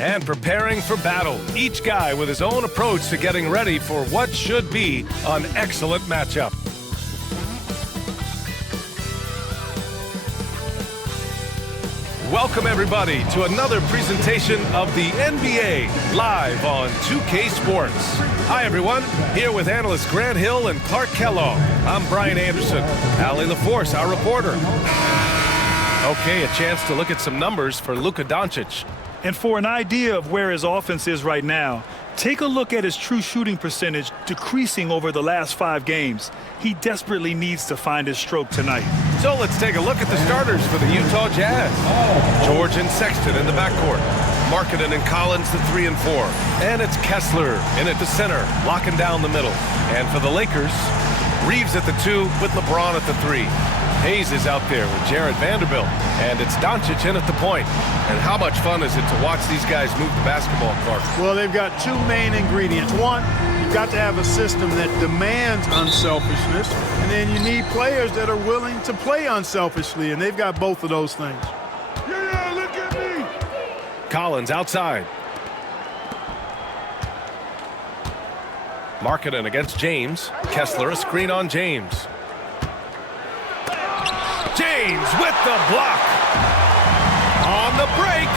and preparing for battle. Each guy with his own approach to getting ready for what should be an excellent matchup. Welcome, everybody, to another presentation of the NBA live on 2K Sports. Hi, everyone. Here with analysts Grant Hill and Clark Kellogg. I'm Brian Anderson. Allie LaForce, our reporter. Okay, a chance to look at some numbers for Luka Doncic. And for an idea of where his offense is right now, take a look at his true shooting percentage decreasing over the last 5 games. He desperately needs to find his stroke tonight. So let's take a look at the starters for the Utah Jazz. George and Sexton in the backcourt. Markkanen and Collins, the 3 and 4. And it's Kessler in at the center, locking down the middle. And for the Lakers, Reeves at the 2 with LeBron at the 3. Hayes is out there with Jarrett Vanderbilt. And it's Doncic in at the point. And how much fun is it to watch these guys move the basketball, Clark? Well, they've got 2 main ingredients. One, you've got to have a system that demands unselfishness. And then you need players that are willing to play unselfishly. And they've got both of those things. Yeah, look at me. Collins outside. Markkanen against James. Kessler, a screen on James. James with the block. On the break.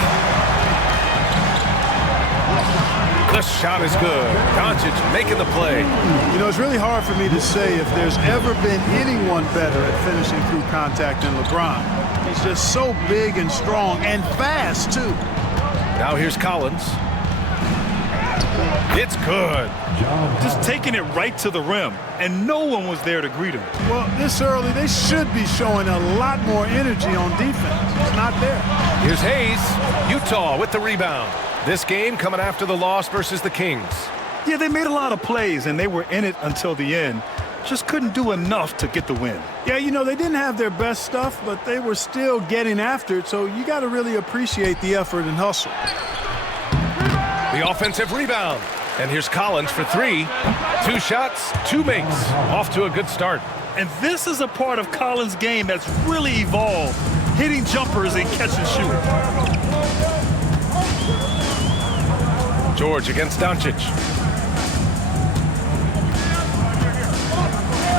The shot is good. Doncic making the play. You know, it's really hard for me to say if there's ever been anyone better at finishing through contact than LeBron. He's just so big and strong and fast, too. Now here's Collins. It's good. Just taking it right to the rim, and no one was there to greet him. Well, this early, they should be showing a lot more energy on defense. It's not there. Here's Hayes. Utah with the rebound. This game coming after the loss versus the Kings. Yeah, they made a lot of plays, and they were in it until the end. Just couldn't do enough to get the win. Yeah, you know, they didn't have their best stuff, but they were still getting after it, so you got to really appreciate the effort and hustle. The offensive rebound. And here's Collins for 3. 2 shots, 2 makes. Off to a good start. And this is a part of Collins' game that's really evolved, hitting jumpers and catch and shoot. George against Doncic.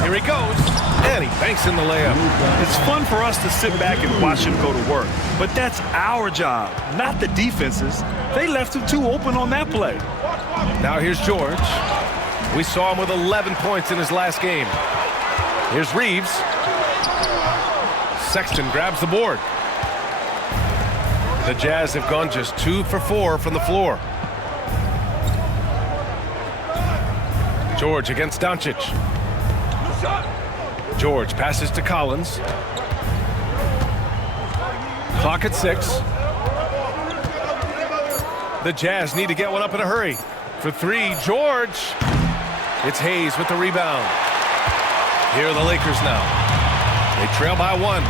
Here he goes. And he banks in the layup. It's fun for us to sit back and watch him go to work. But that's our job, not the defense's. They left him too open on that play. Now here's George. We saw him with 11 points in his last game. Here's Reeves. Sexton grabs the board. The Jazz have gone just 2 for 4 from the floor. George against Doncic. George passes to Collins. Clock at 6. The Jazz need to get one up in a hurry. For 3, George. It's Hayes with the rebound. Here are the Lakers now. They trail by 1.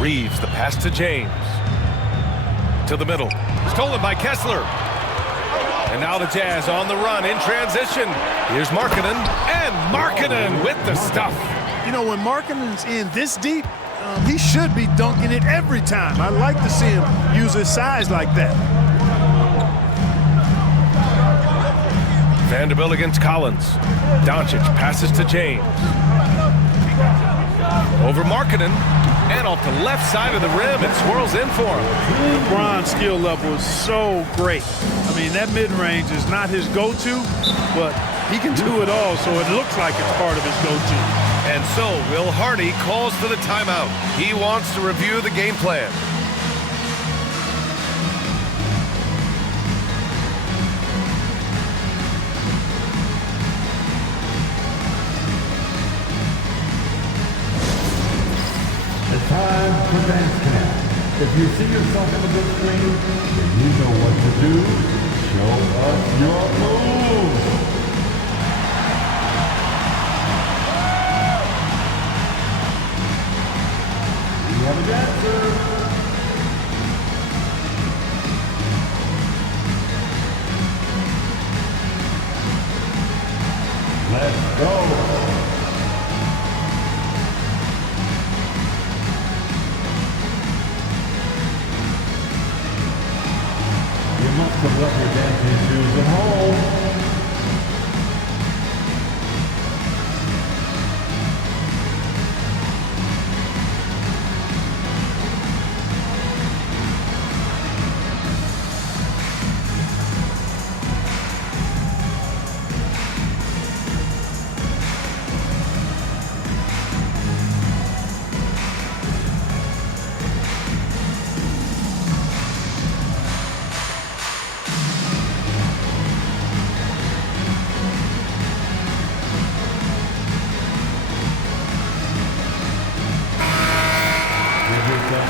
Reeves, the pass to James. To the middle. Stolen by Kessler. And now the Jazz on the run in transition. Here's Markkanen. And Markkanen with the stuff. You know, when Markkanen's in this deep, he should be dunking it every time. I like to see him use his size like that. Vanderbilt against Collins. Doncic passes to James. Over Markkanen. And off the left side of the rim, it swirls in for him. LeBron's skill level is so great. I mean, that mid-range is not his go-to, but he can do it all, so it looks like it's part of his go-to. And so Will Hardy calls for the timeout. He wants to review the game plan. It's time for dance camp. If you see yourself on the big screen, then you know what to do. Show us your moves. We have a dancer. Let's go.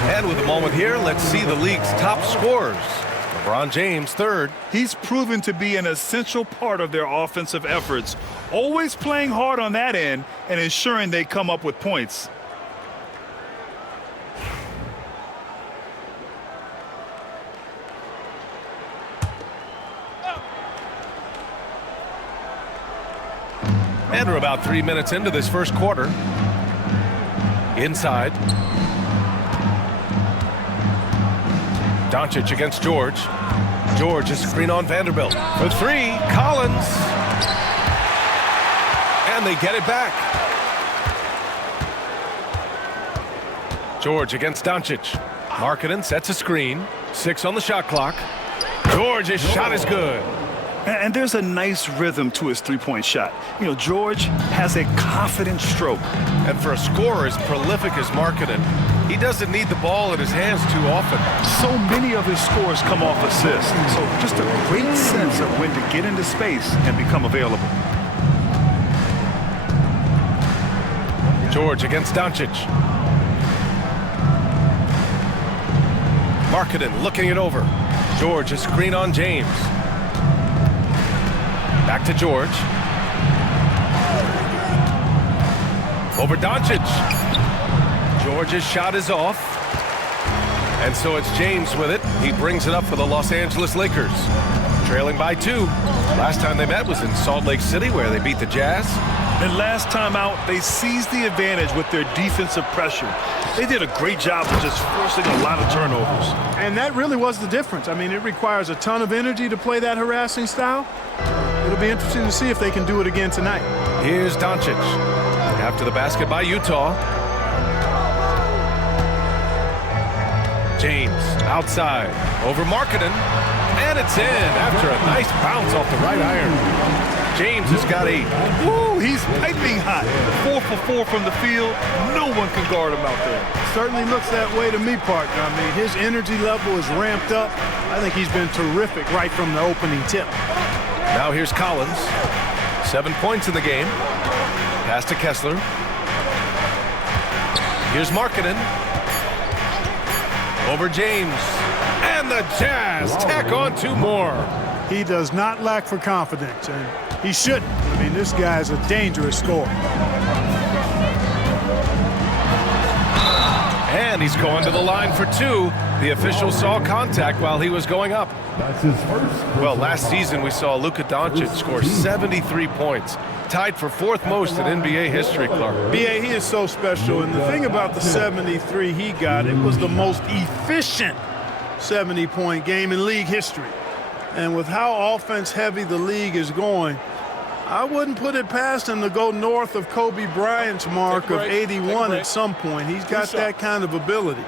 And with a moment here, let's see the league's top scorers. LeBron James, third. He's proven to be an essential part of their offensive efforts, always playing hard on that end and ensuring they come up with points. And we're about 3 minutes into this first quarter. Inside. Doncic against George. George is screen on Vanderbilt. For three, Collins. And they get it back. George against Doncic. Markkanen sets a screen. 6 on the shot clock. George's shot is good. And there's a nice rhythm to his three-point shot. You know, George has a confident stroke. And for a scorer as prolific as Markkanen, he doesn't need the ball in his hands too often. So many of his scores come off assists. So just a great sense of when to get into space and become available. George against Doncic. Markkanen looking it over. George a screen on James. Back to George. Over Doncic. George's shot is off. And so it's James with it. He brings it up for the Los Angeles Lakers. Trailing by 2. Last time they met was in Salt Lake City where they beat the Jazz. And last time out, they seized the advantage with their defensive pressure. They did a great job of just forcing a lot of turnovers. And that really was the difference. I mean, it requires a ton of energy to play that harassing style. It'll be interesting to see if they can do it again tonight. Here's Doncic. After the basket by Utah. James outside over Markkanen. And it's in after a nice bounce off the right iron. James has got 8. Woo, he's piping hot. 4 for 4 from the field. No one can guard him out there. Certainly looks that way to me, partner. I mean, his energy level is ramped up. I think he's been terrific right from the opening tip. Now here's Collins. 7 points in the game. Pass to Kessler. Here's Markkanen. Over James. And the Jazz tack on 2 more. He does not lack for confidence, and he shouldn't. I mean, this guy's a dangerous scorer. And he's going to the line for 2. The official saw contact while he was going up. That's his first. Well, last season we saw Luka Doncic score 73 points. Tied for 4th most in NBA history, Clark. B.A., he is so special, and the thing about the 73 he got, it was the most efficient 70-point game in league history. And with how offense-heavy the league is going, I wouldn't put it past him to go north of Kobe Bryant's mark of 81 at some point. He's got that kind of ability.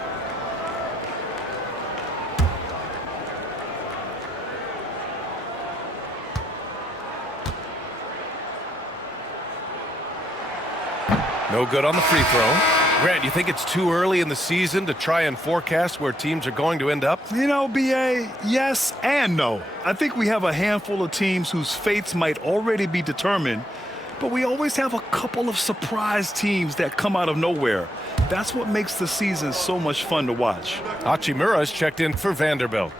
No good on the free throw. Grant, you think it's too early in the season to try and forecast where teams are going to end up? You know, B.A., yes and no. I think we have a handful of teams whose fates might already be determined, but we always have a couple of surprise teams that come out of nowhere. That's what makes the season so much fun to watch. Hachimura's checked in for Vanderbilt.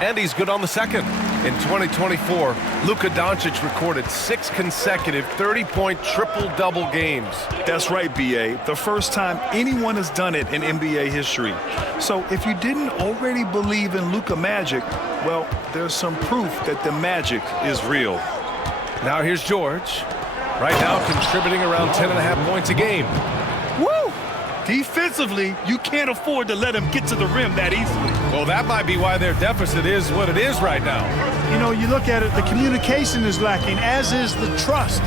And he's good on the second. In 2024, Luka Doncic recorded 6 consecutive 30-point triple-double games. That's right, B.A. The first time anyone has done it in NBA history. So if you didn't already believe in Luka magic, well, there's some proof that the magic is real. Now here's George. Right now contributing around 10.5 points a game. Woo! Defensively, you can't afford to let him get to the rim that easily. Well, that might be why their deficit is what it is right now. You know, you look at it, the communication is lacking, as is the trust.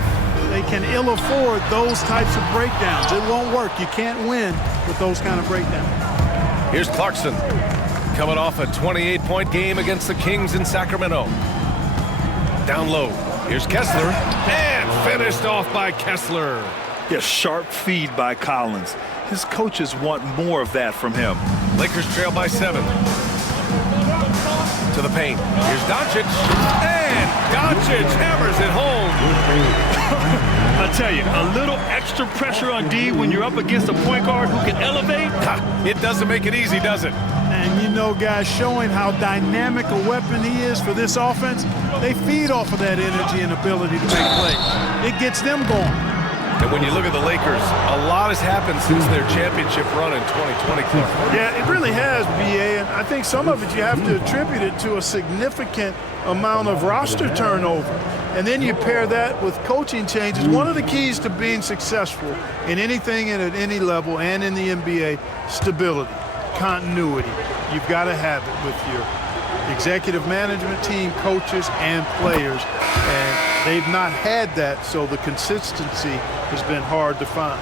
They can ill afford those types of breakdowns. It won't work. You can't win with those kind of breakdowns. Here's Clarkson, coming off a 28-point game against the Kings in Sacramento. Down low. Here's Kessler, and finished off by Kessler. Yeah, sharp feed by Collins. His coaches want more of that from him. Lakers trail by 7. To the paint. Here's Doncic. And Doncic hammers it home. I tell you, a little extra pressure on D when you're up against a point guard who can elevate. It doesn't make it easy, does it? And you know, guys, showing how dynamic a weapon he is for this offense, they feed off of that energy and ability to make plays. It gets them going. And when you look at the Lakers, a lot has happened since their championship run in 2020. Yeah, it really has, BA, and I think some of it you have to attribute it to a significant amount of roster turnover. And then you pair that with coaching changes. One of the keys to being successful in anything and at any level and in the NBA, stability, continuity. You've got to have it with your executive management team, coaches, and players. And they've not had that, so the consistency has been hard to find.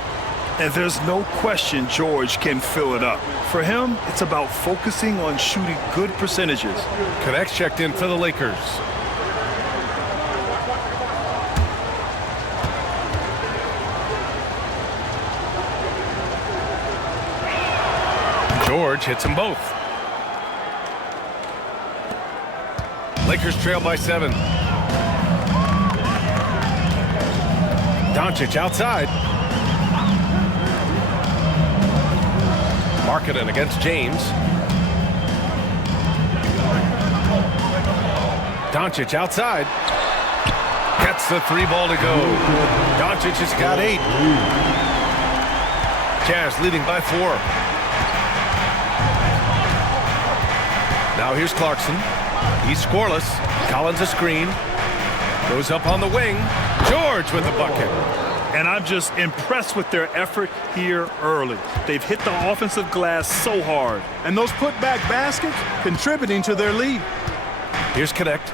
And there's no question George can fill it up. For him, it's about focusing on shooting good percentages. Connects checked in for the Lakers. George hits them both. Lakers trail by 7. Doncic outside. Markkanen against James. Doncic outside. Gets the 3 ball to go. Doncic has got 8. Jazz leading by 4. Now here's Clarkson. He's scoreless. Collins a screen. Goes up on the wing. George with the bucket. And I'm just impressed with their effort here early. They've hit the offensive glass so hard. And those putback baskets contributing to their lead. Here's Connect.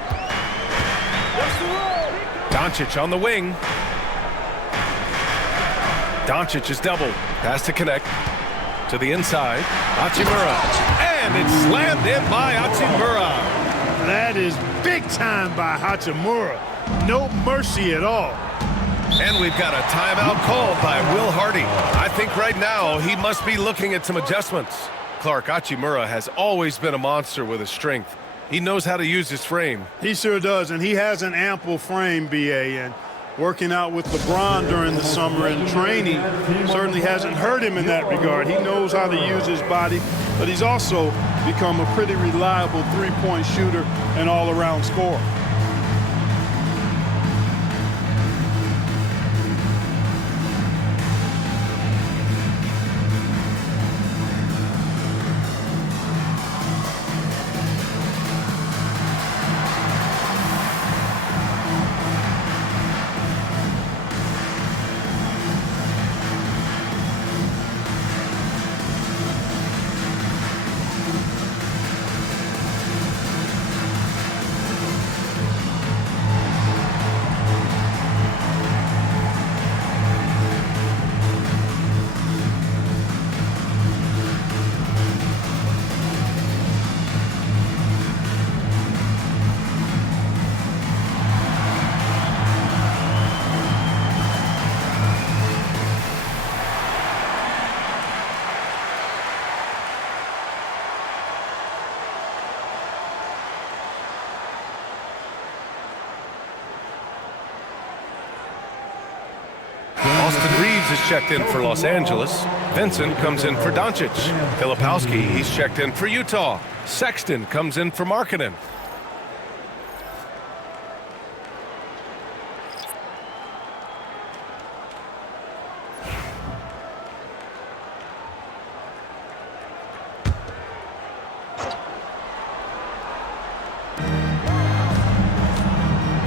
Doncic on the wing. Doncic is double. Pass to Connect. To the inside. Hachimura. And it's slammed in by Hachimura. That is big time by Hachimura. No mercy at all. And we've got a timeout called by Will Hardy. I think right now he must be looking at some adjustments. Clark, Hachimura has always been a monster with his strength. He knows how to use his frame. He sure does, and he has an ample frame, BA, and working out with LeBron during the summer and training certainly hasn't hurt him in that regard. He knows how to use his body, but he's also become a pretty reliable three-point shooter and all-around scorer. Is checked in for Los Angeles. Vincent comes in for Doncic. Filipowski, he's checked in for Utah. Sexton comes in for Markkanen.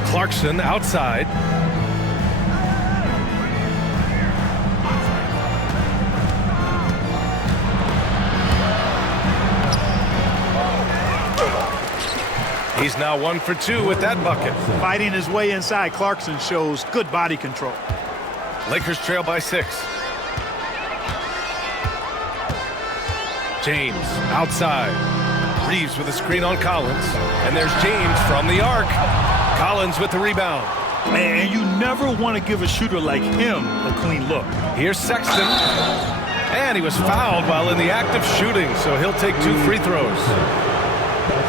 Clarkson outside. He's now 1 for 2 with that bucket. Fighting his way inside, Clarkson shows good body control. Lakers trail by 6. James outside. Reeves with a screen on Collins. And there's James from the arc. Collins with the rebound. And you never want to give a shooter like him a clean look. Here's Sexton. And he was fouled while in the act of shooting, so he'll take 2 free throws.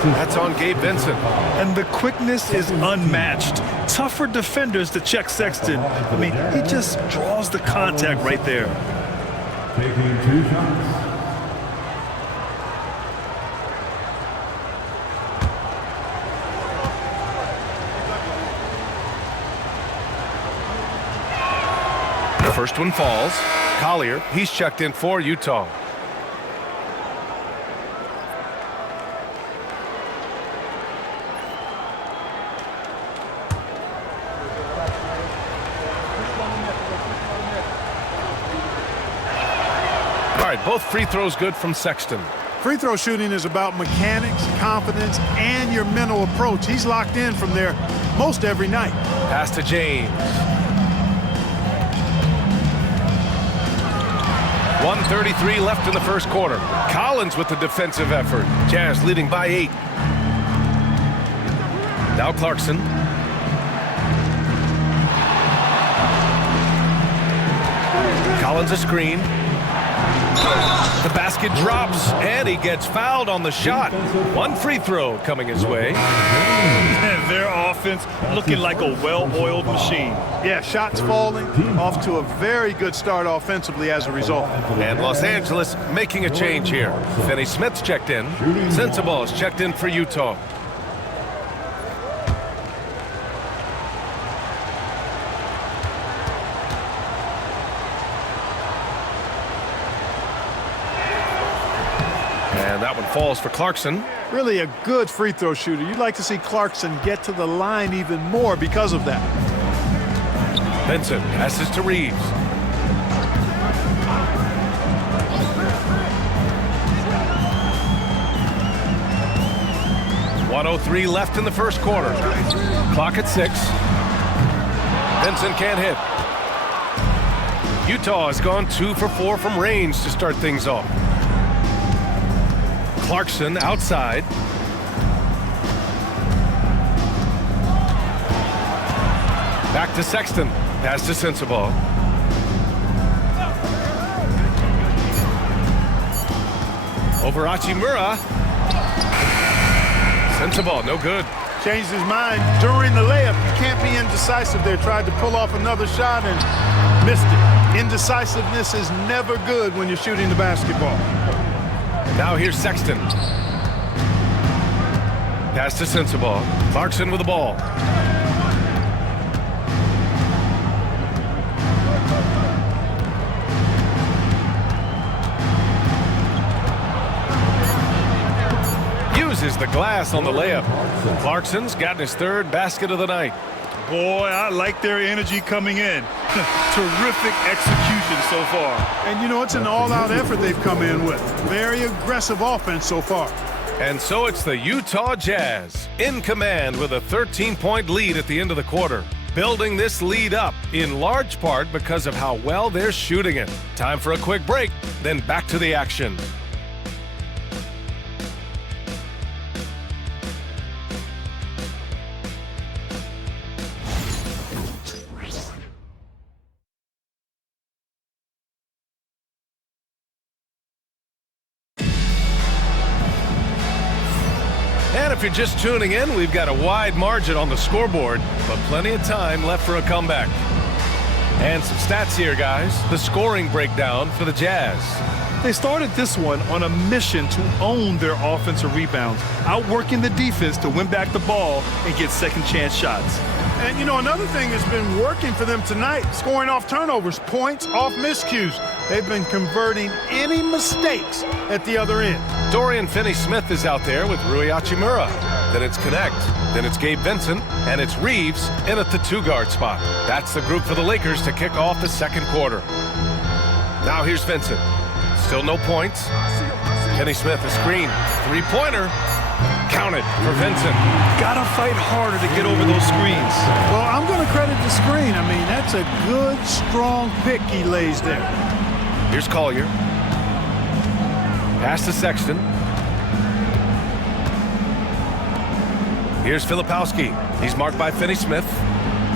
That's on Gabe Vincent. And the quickness is unmatched. Tough for defenders to check Sexton. I mean, he just draws the contact right there. Taking 2 shots. The first one falls. Collier, he's checked in for Utah. All right, both free throws good from Sexton. Free throw shooting is about mechanics, confidence, and your mental approach. He's locked in from there most every night. Pass to James. 1:33 left in the first quarter. Collins with the defensive effort. Jazz leading by 8. Now Clarkson. Collins a screen. The basket drops, and he gets fouled on the shot. 1 free throw coming his way. And their offense looking like a well-oiled machine. Yeah, shots falling, off to a very good start offensively as a result. And Los Angeles making a change here. Finney Smith's checked in. Sensabaugh is checked in for Utah. And that one falls for Clarkson. Really a good free throw shooter. You'd like to see Clarkson get to the line even more because of that. Vincent passes to Reeves. .103 left in the first quarter. Clock at 6. Vincent can't hit. Utah has gone 2 for 4 from range to start things off. Clarkson outside. Back to Sexton. Pass to Sensabaugh. Over Hachimura. Sensabaugh, no good. Changed his mind during the layup. You can't be indecisive there. Tried to pull off another shot and missed it. Indecisiveness is never good when you're shooting the basketball. Now here's Sexton. Pass to Sensabaugh. Clarkson with the ball. Uses the glass on the layup. Clarkson's gotten his 3rd basket of the night. Boy, I like their energy coming in. Terrific execution so far. And, you know, it's an all-out effort they've come in with. Very aggressive offense so far. And so it's the Utah Jazz in command with a 13-point lead at the end of the quarter. Building this lead up in large part because of how well they're shooting it. Time for a quick break, then back to the action. And if you're just tuning in, we've got a wide margin on the scoreboard, but plenty of time left for a comeback. And some stats here, guys. The scoring breakdown for the Jazz. They started this one on a mission to own their offensive rebounds, outworking the defense to win back the ball and get second-chance shots. And, you know, another thing that's been working for them tonight, scoring off turnovers, points off miscues. They've been converting any mistakes at the other end. Dorian Finney-Smith is out there with Rui Hachimura. Then it's Connect. Then it's Gabe Vincent. And it's Reeves in at the 2-guard spot. That's the group for the Lakers to kick off the second quarter. Now here's Vincent. Still no points. Finney-Smith a screen. 3-pointer. Counted for Vincent. Gotta fight harder to get over those screens. Well, I'm going to credit the screen. I mean, that's a good, strong pick he lays there. Here's Collier. Pass to Sexton. Here's Filipowski. He's marked by Finney-Smith.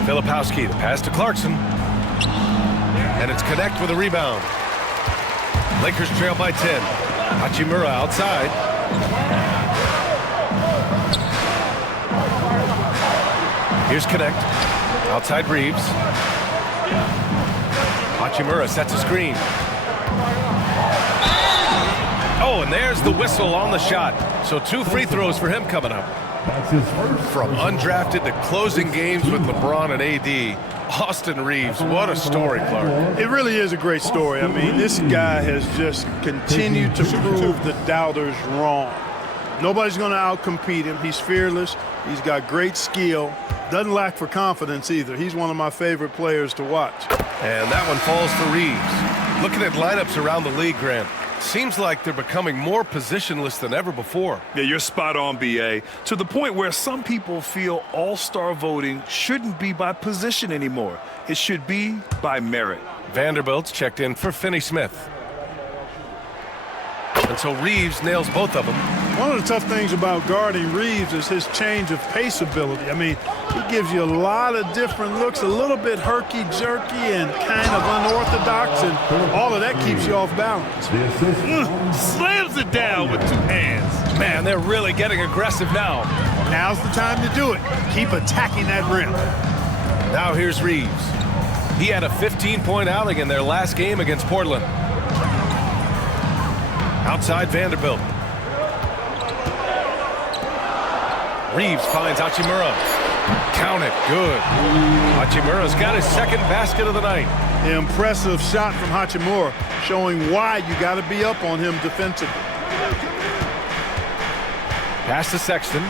Filipowski, the pass to Clarkson. And it's Connect with a rebound. Lakers trail by 10. Hachimura outside. Here's Connect. Outside Reeves. Hachimura sets a screen. Oh, and there's the whistle on the shot. So 2 free throws for him coming up. That's his first. From undrafted to closing games with LeBron and AD, Austin Reeves, what a story, Clark. It really is a great story. I mean, this guy has just continued to prove the doubters wrong. Nobody's going to outcompete him. He's fearless. He's got great skill. Doesn't lack for confidence either. He's one of my favorite players to watch. And that one falls for Reeves. Looking at lineups around the league, Grant, seems like they're becoming more positionless than ever before. Yeah, you're spot on, BA. To the point where some people feel all-star voting shouldn't be by position anymore. It should be by merit. Vanderbilt's checked in for Finney Smith. And so Reeves nails both of them. One of the tough things about guarding Reeves is his change of pace ability. I mean, he gives you a lot of different looks, a little bit herky-jerky and kind of unorthodox, and all of that keeps you off balance. Slams it down with 2 hands. Man, they're really getting aggressive now. Now's the time to do it. Keep attacking that rim. Now here's Reeves. He had a 15-point outing in their last game against Portland. Outside Vanderbilt. Reeves finds Hachimura. Count it. Good. Hachimura's got his second basket of the night. The impressive shot from Hachimura, showing why you got to be up on him defensively. Pass to Sexton.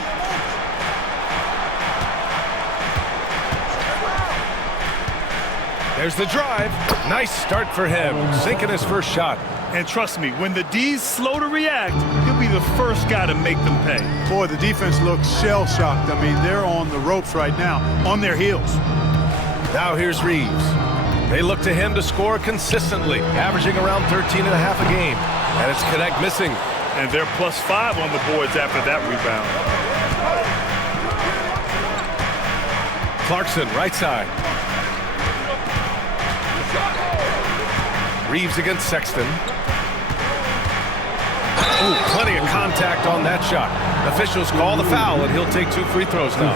There's the drive. Nice start for him. Sinking his first shot. And trust me, when the D's slow to react, he'll be the first guy to make them pay. Boy, the defense looks shell-shocked. I mean, they're on the ropes right now, on their heels. Now here's Reeves. They look to him to score consistently, averaging around 13.5 a game. And it's Connect missing. And they're +5 on the boards after that rebound. Clarkson, right side. Reeves against Sexton. Ooh, plenty of contact on that shot. Officials call the foul, and he'll take 2 free throws now.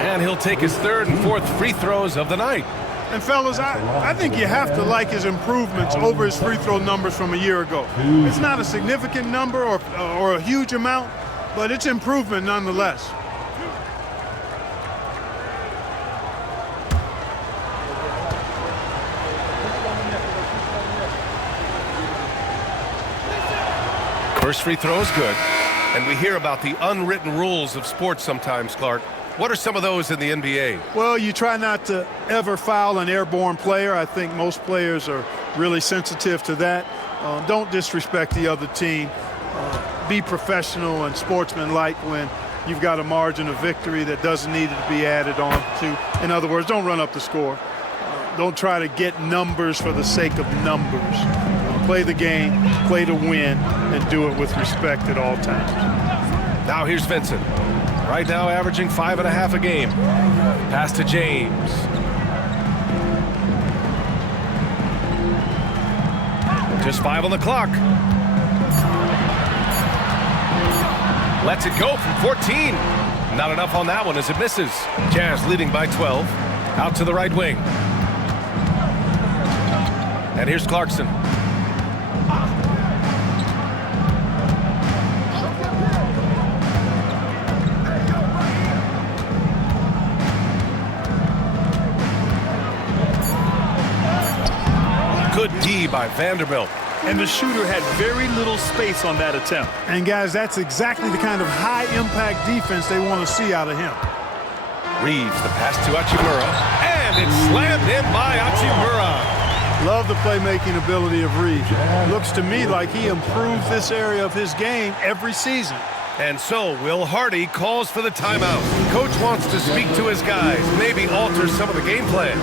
And he'll take his 3rd and 4th free throws of the night. And fellas, I think you have to like his improvements over his free throw numbers from a year ago. It's not a significant number or a huge amount, but it's improvement nonetheless. First free throw is good. And we hear about the unwritten rules of sports sometimes, Clark. What are some of those in the NBA? Well, you try not to ever foul an airborne player. I think most players are really sensitive to that. Don't disrespect the other team. Be professional and sportsmanlike when you've got a margin of victory that doesn't need to be added on to. In other words, don't run up the score. Don't try to get numbers for the sake of numbers. Play the game, play to win, and do it with respect at all times. Now here's Vincent. Right now averaging 5.5 a game. Pass to James. Just 5 on the clock. Lets it go from 14. Not enough on that one as it misses. Jazz leading by 12. Out to the right wing. And here's Clarkson. Good D by Vanderbilt. And the shooter had very little space on that attempt. And guys, that's exactly the kind of high-impact defense they want to see out of him. Reeves, the pass to Hachimura, and it's slammed in by Hachimura. Love the playmaking ability of Reeves. Looks to me like he improves this area of his game every season. And so Will Hardy calls for the timeout. Coach wants to speak to his guys, maybe alter some of the game plan.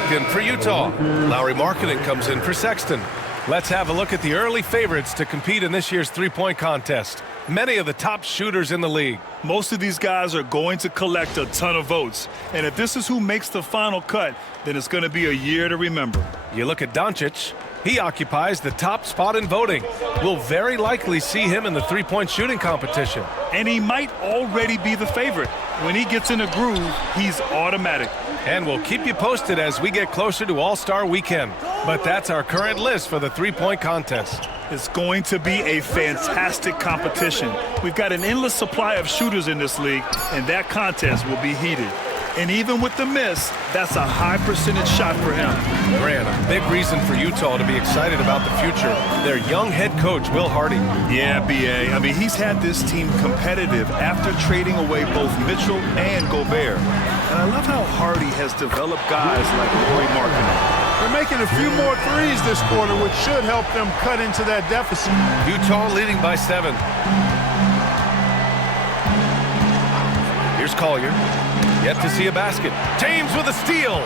checked in for Utah. Lauri Markkanen comes in for Sexton. Let's have a look at the early favorites to compete in this year's three-point contest. Many of the top shooters in the league. Most of these guys are going to collect a ton of votes. And if this is who makes the final cut, then it's going to be a year to remember. You look at Doncic. He occupies the top spot in voting. We'll very likely see him in the three-point shooting competition. And he might already be the favorite. When he gets in a groove, he's automatic. And we'll keep you posted as we get closer to All-Star Weekend. But that's our current list for the three-point contest. It's going to be a fantastic competition. We've got an endless supply of shooters in this league, and that contest will be heated. And even with the miss, that's a high percentage shot for him. Grant, a big reason for Utah to be excited about the future. Their young head coach, Will Hardy. Yeah, B.A. I mean, he's had this team competitive after trading away both Mitchell and Gobert. And I love how Hardy has developed guys like Lauri Markkanen. They're making a few more threes this quarter, which should help them cut into that deficit. Utah leading by 7. Here's Collier. Yet to see a basket. James with a steal.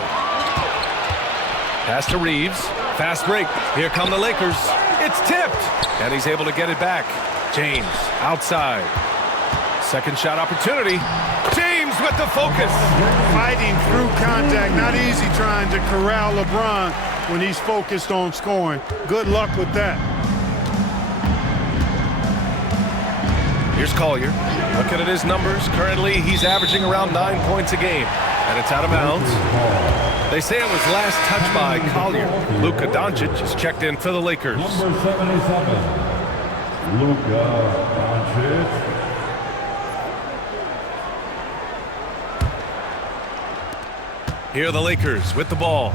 Pass to Reeves. Fast break. Here come the Lakers. It's tipped. And he's able to get it back. James outside. Second shot opportunity. James with the focus. Fighting through contact. Not easy trying to corral LeBron when he's focused on scoring. Good luck with that. Here's Collier. Looking at his numbers, currently he's averaging around 9 points a game. And it's out of bounds. They say it was last touched by Collier. Luka Doncic is checked in for the Lakers. Number 77, Luka Doncic. Here are the Lakers with the ball.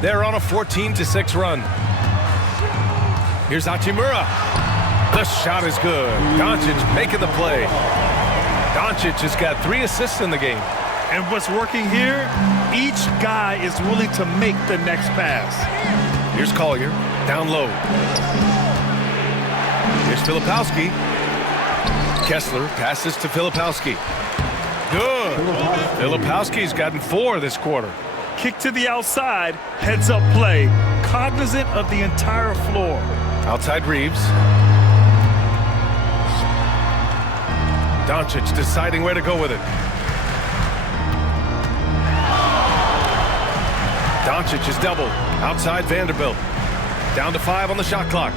They're on a 14-6 run. Here's Hachimura. The shot is good. Doncic making the play. Doncic has got 3 assists in the game. And what's working here, each guy is willing to make the next pass. Here's Collier, down low. Here's Filipowski. Kessler passes to Filipowski. Good. Filipowski's gotten 4 this quarter. Kick to the outside, heads-up play, cognizant of the entire floor. Outside Reeves. Doncic deciding where to go with it. Doncic is double. Outside Vanderbilt. Down to 5 on the shot clock.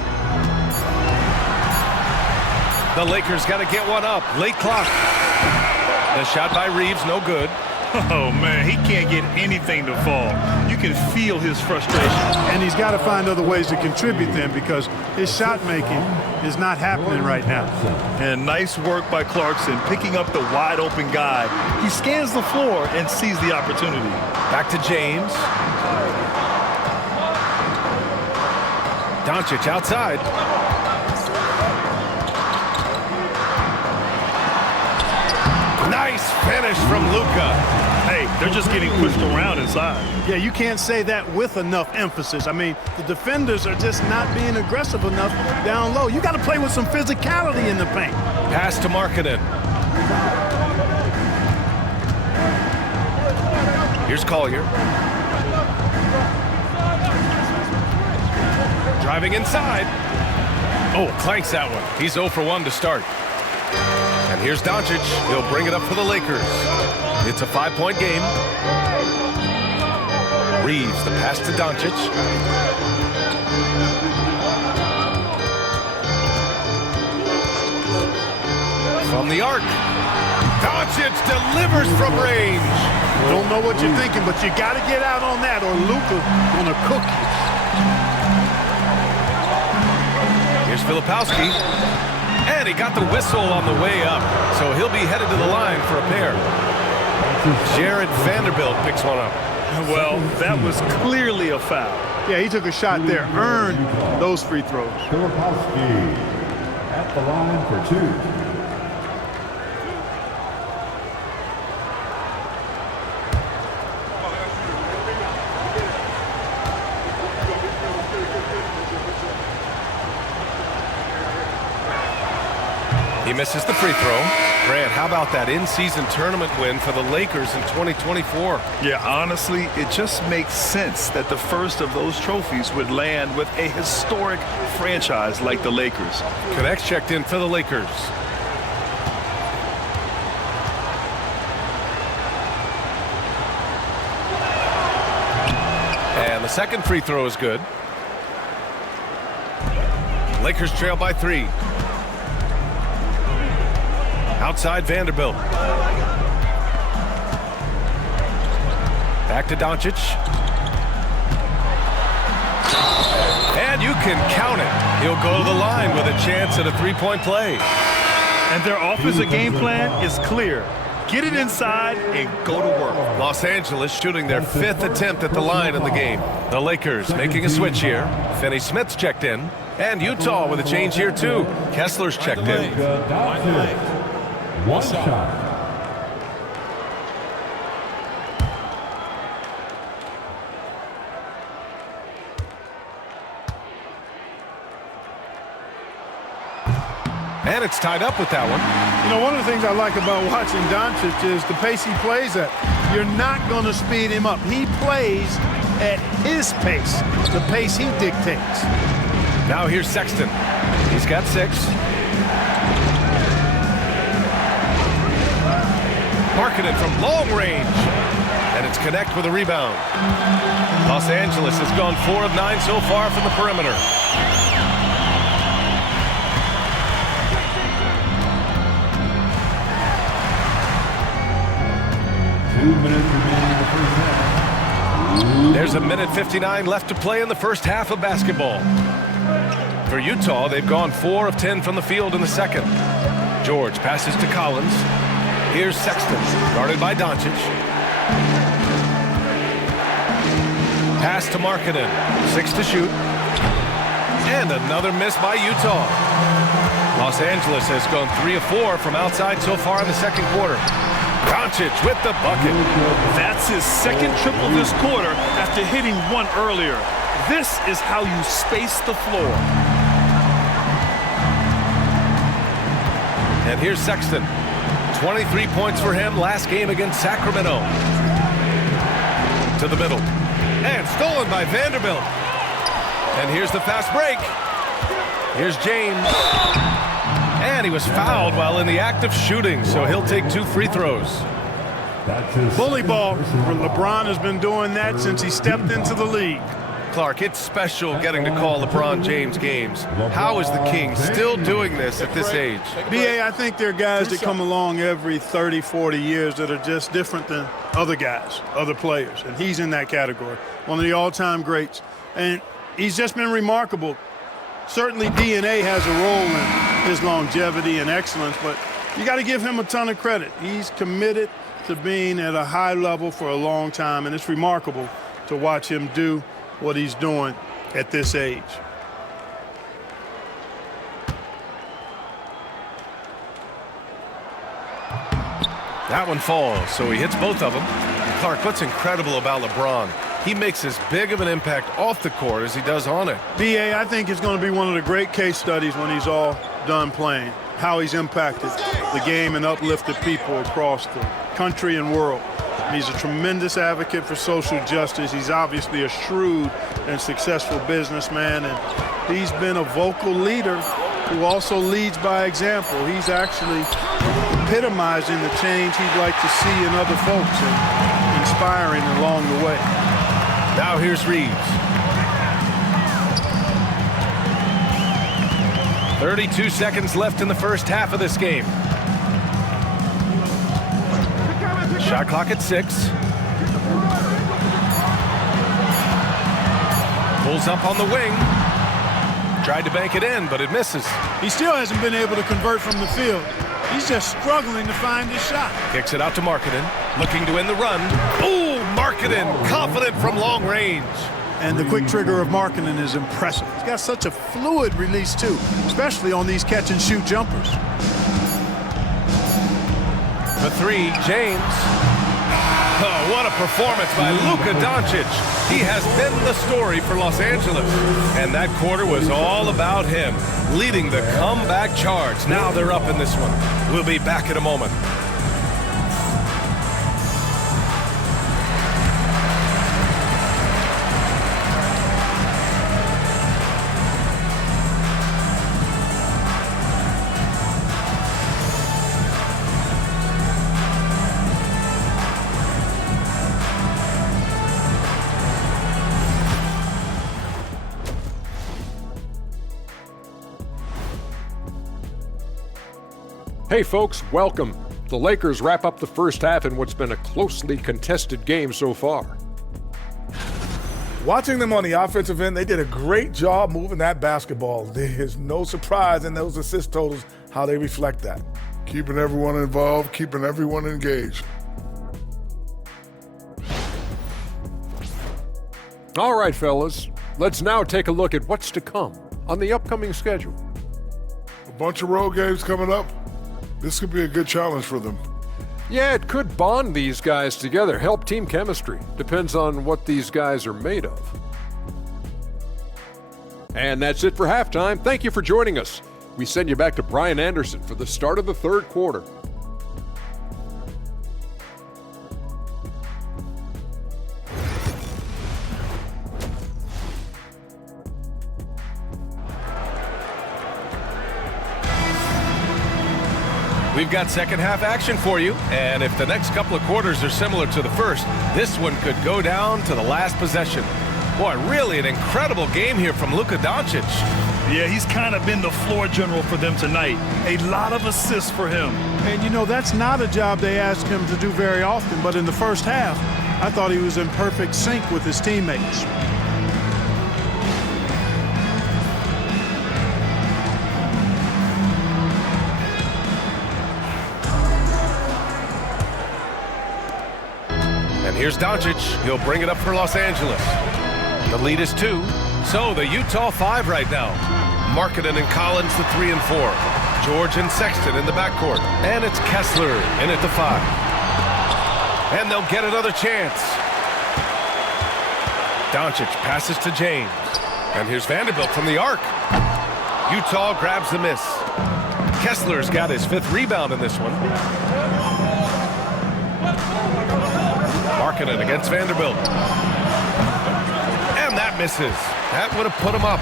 The Lakers got to get one up. Late clock. The shot by Reeves, no good. Oh, man, he can't get anything to fall. You can feel his frustration. And he's got to find other ways to contribute then because his shot making is not happening right now. And nice work by Clarkson picking up the wide open guy. He scans the floor and sees the opportunity. Back to James. Doncic outside. Nice finish from Luka. Hey, they're just getting pushed around inside. Yeah, you can't say that with enough emphasis. I mean, the defenders are just not being aggressive enough down low. You got to play with some physicality in the paint. Pass to Markkanen. Here's Collier. Driving inside. Oh, clanks that one. He's 0 for 1 to start. And here's Doncic. He'll bring it up for the Lakers. It's a 5-point game. Reeves, the pass to Doncic. From the arc. Doncic delivers from range. Don't know what you're thinking, but you got to get out on that or Luka gonna cook you. Here's Filipowski. And he got the whistle on the way up, so he'll be headed to the line for a pair. Jared Vanderbilt picks one up. Well, that was clearly a foul. Yeah, he took a shot there, earned those free throws. Filipowski at the line for 2. He misses the free throw. Grant, how about that in-season tournament win for the Lakers in 2024? Yeah, honestly, it just makes sense that the first of those trophies would land with a historic franchise like the Lakers. Connects checked in for the Lakers. And the second free throw is good. Lakers trail by 3. Outside Vanderbilt. Back to Doncic. And you can count it. He'll go to the line with a chance at a three-point play. And their offensive game plan is clear. Get it inside and go to work. Los Angeles shooting their 5th attempt at the line in the game. The Lakers making a switch here. Finney Smith's checked in. And Utah with a change here too. Kessler's checked in. One shot. And it's tied up with that one. You know, one of the things I like about watching Doncic is the pace he plays at. You're not going to speed him up. He plays at his pace, the pace he dictates. Now here's Sexton. He's got 6. Marking it from long range. And it's connect with a rebound. Los Angeles has gone 4 of 9 so far from the perimeter. There's a minute 59 left to play in the first half of basketball. For Utah, they've gone 4 of 10 from the field in the second. George passes to Collins. Here's Sexton, guarded by Doncic. Pass to Markkanen, 6 to shoot. And another miss by Utah. Los Angeles has gone 3 of 4 from outside so far in the second quarter. Doncic with the bucket. That's his second triple this quarter after hitting one earlier. This is how you space the floor. And here's Sexton. 23 points for him last game against Sacramento. To the middle. And stolen by Vanderbilt. And here's the fast break. Here's James. And he was fouled while in the act of shooting, so he'll take 2 free throws. Bully ball. LeBron has been doing that since he stepped into the league. Clark, it's special getting to call LeBron James games. How is the King still doing this at this age? B.A., I think there are guys that come along every 30, 40 years that are just different than other guys, other players, and he's in that category. One of the all-time greats, and he's just been remarkable. Certainly DNA has a role in his longevity and excellence, but you got to give him a ton of credit. He's committed to being at a high level for a long time, and it's remarkable to watch him do what he's doing at this age. That one falls, so he hits both of them. And Clark, what's incredible about LeBron, he makes as big of an impact off the court as he does on it. B.A., I think it's going to be one of the great case studies when he's all done playing, how he's impacted the game and uplifted people across the country and world. He's a tremendous advocate for social justice. He's obviously a shrewd and successful businessman, and he's been a vocal leader who also leads by example. He's actually epitomizing the change he'd like to see in other folks and inspiring along the way. Now here's Reeves. 32 seconds left in the first half of this game. Shot clock at 6. Pulls up on the wing. Tried to bank it in, but it misses. He still hasn't been able to convert from the field. He's just struggling to find his shot. Kicks it out to Markkanen, looking to win the run. Ooh, Markkanen, confident from long range. And the quick trigger of Markkanen is impressive. He's got such a fluid release, too, especially on these catch-and-shoot jumpers. For 3, James. Oh, what a performance by Luka Doncic. He has been the story for Los Angeles. And that quarter was all about him, leading the comeback charge. Now they're up in this one. We'll be back in a moment. Hey folks, welcome. The Lakers wrap up the first half in what's been a closely contested game so far. Watching them on the offensive end, they did a great job moving that basketball. There's no surprise in those assist totals how they reflect that. Keeping everyone involved, keeping everyone engaged. All right, fellas, let's now take a look at what's to come on the upcoming schedule. A bunch of road games coming up. This could be a good challenge for them. Yeah, it could bond these guys together, help team chemistry. Depends on what these guys are made of. And that's it for halftime. Thank you for joining us. We send you back to Brian Anderson for the start of the third quarter. We've got second half action for you, and if the next couple of quarters are similar to the first, this one could go down to the last possession. Boy, really an incredible game here from Luka Doncic. Yeah, he's kind of been the floor general for them tonight. A lot of assists for him. And you know, that's not a job they ask him to do very often, but in the first half, I thought he was in perfect sync with his teammates. Here's Doncic. He'll bring it up for Los Angeles. The lead is 2. So the Utah 5 right now. Markkanen and Collins, the 3 and 4. George and Sexton in the backcourt. And it's Kessler in at the 5. And they'll get another chance. Doncic passes to James. And here's Vanderbilt from the arc. Utah grabs the miss. Kessler's got his 5th rebound in this one. Markkanen against Vanderbilt. And that misses. That would have put him up.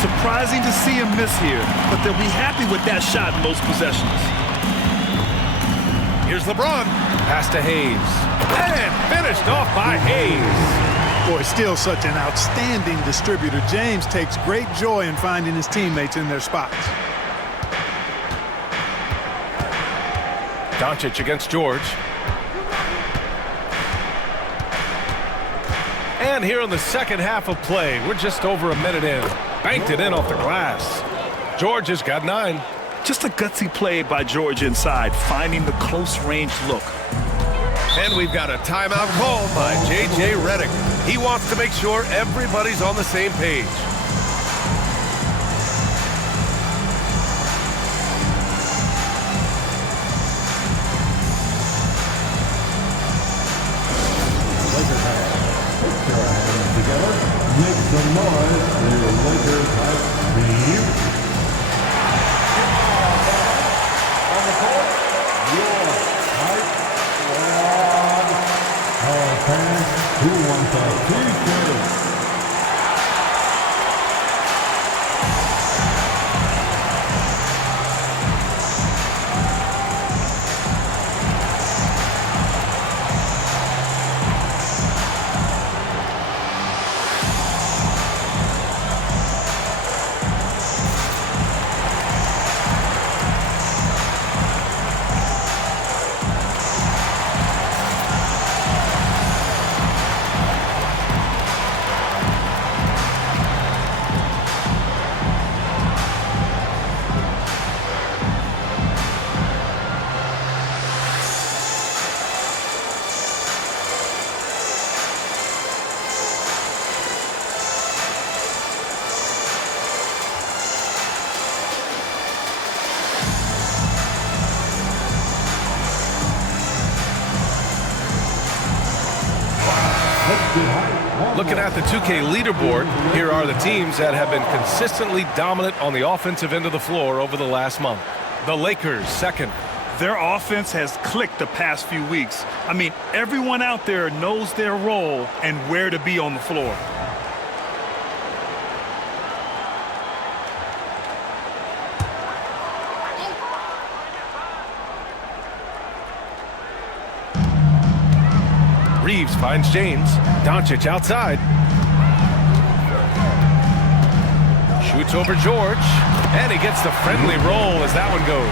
Surprising to see him miss here, but they'll be happy with that shot in most possessions. Here's LeBron. Pass to Hayes. And finished off by Hayes. Boy, still such an outstanding distributor. James takes great joy in finding his teammates in their spots. Doncic against George. And here in the second half of play, we're just over a minute in. Banked it in off the glass. George has got 9. Just a gutsy play by George inside, finding the close-range look. And we've got a timeout called by J.J. Redick. He wants to make sure everybody's on the same page. Make some noise for your Lakers hype team. On the court, your hype squad. Our fans who want a t-shirt. Looking at the 2K leaderboard, here are the teams that have been consistently dominant on the offensive end of the floor over the last month. The Lakers, second. Their offense has clicked the past few weeks. I mean, everyone out there knows their role and where to be on the floor. Reeves finds James. Doncic outside. Shoots over George. And he gets the friendly roll as that one goes.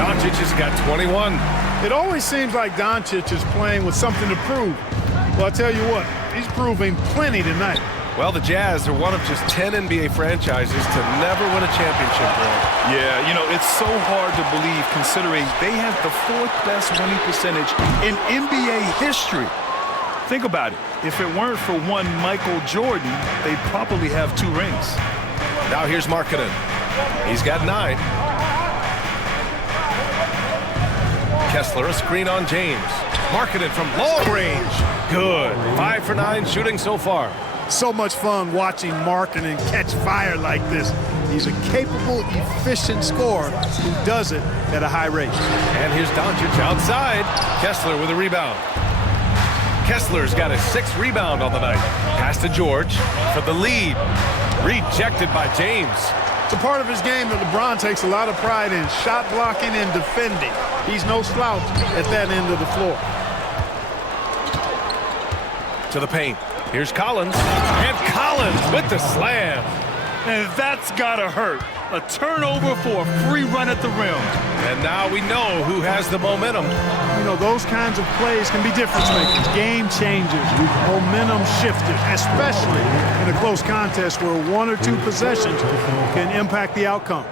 Doncic has got 21. It always seems like Doncic is playing with something to prove. Well, I'll tell you what, he's proving plenty tonight. Well, the Jazz are one of just 10 NBA franchises to never win a championship. Yeah, you know, it's so hard to believe considering they have the 4th best winning percentage in NBA history. Think about it. If it weren't for one Michael Jordan, they'd probably have 2 rings. Now here's Markkanen. He's got 9. Kessler, a screen on James. Markkanen from long range. Good. 5 for 9 shooting so far. So much fun watching Markkanen catch fire like this. He's a capable, efficient scorer who does it at a high rate. And here's Doncic outside. Kessler with a rebound. Kessler's got his 6th rebound on the night. Pass to George for the lead. Rejected by James. It's a part of his game that LeBron takes a lot of pride in, shot blocking and defending. He's no slouch at that end of the floor. To the paint. Here's Collins. And Collins with the slam. And that's gotta hurt. A turnover for a free run at the rim. And now we know who has the momentum. You know, those kinds of plays can be difference makers, game changers, momentum shifters, especially in a close contest where 1 or 2 possessions can impact the outcome.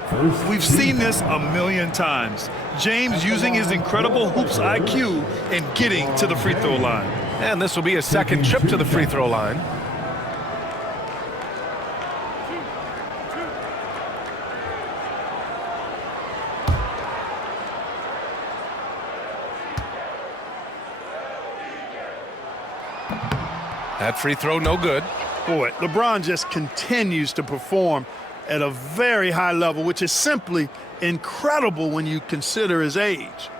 We've seen this a million times. James using his incredible hoops IQ and getting to the free throw line. And this will be his 2nd trip to the free throw line. That free throw no good. Boy, LeBron just continues to perform at a very high level, which is simply incredible when you consider his age.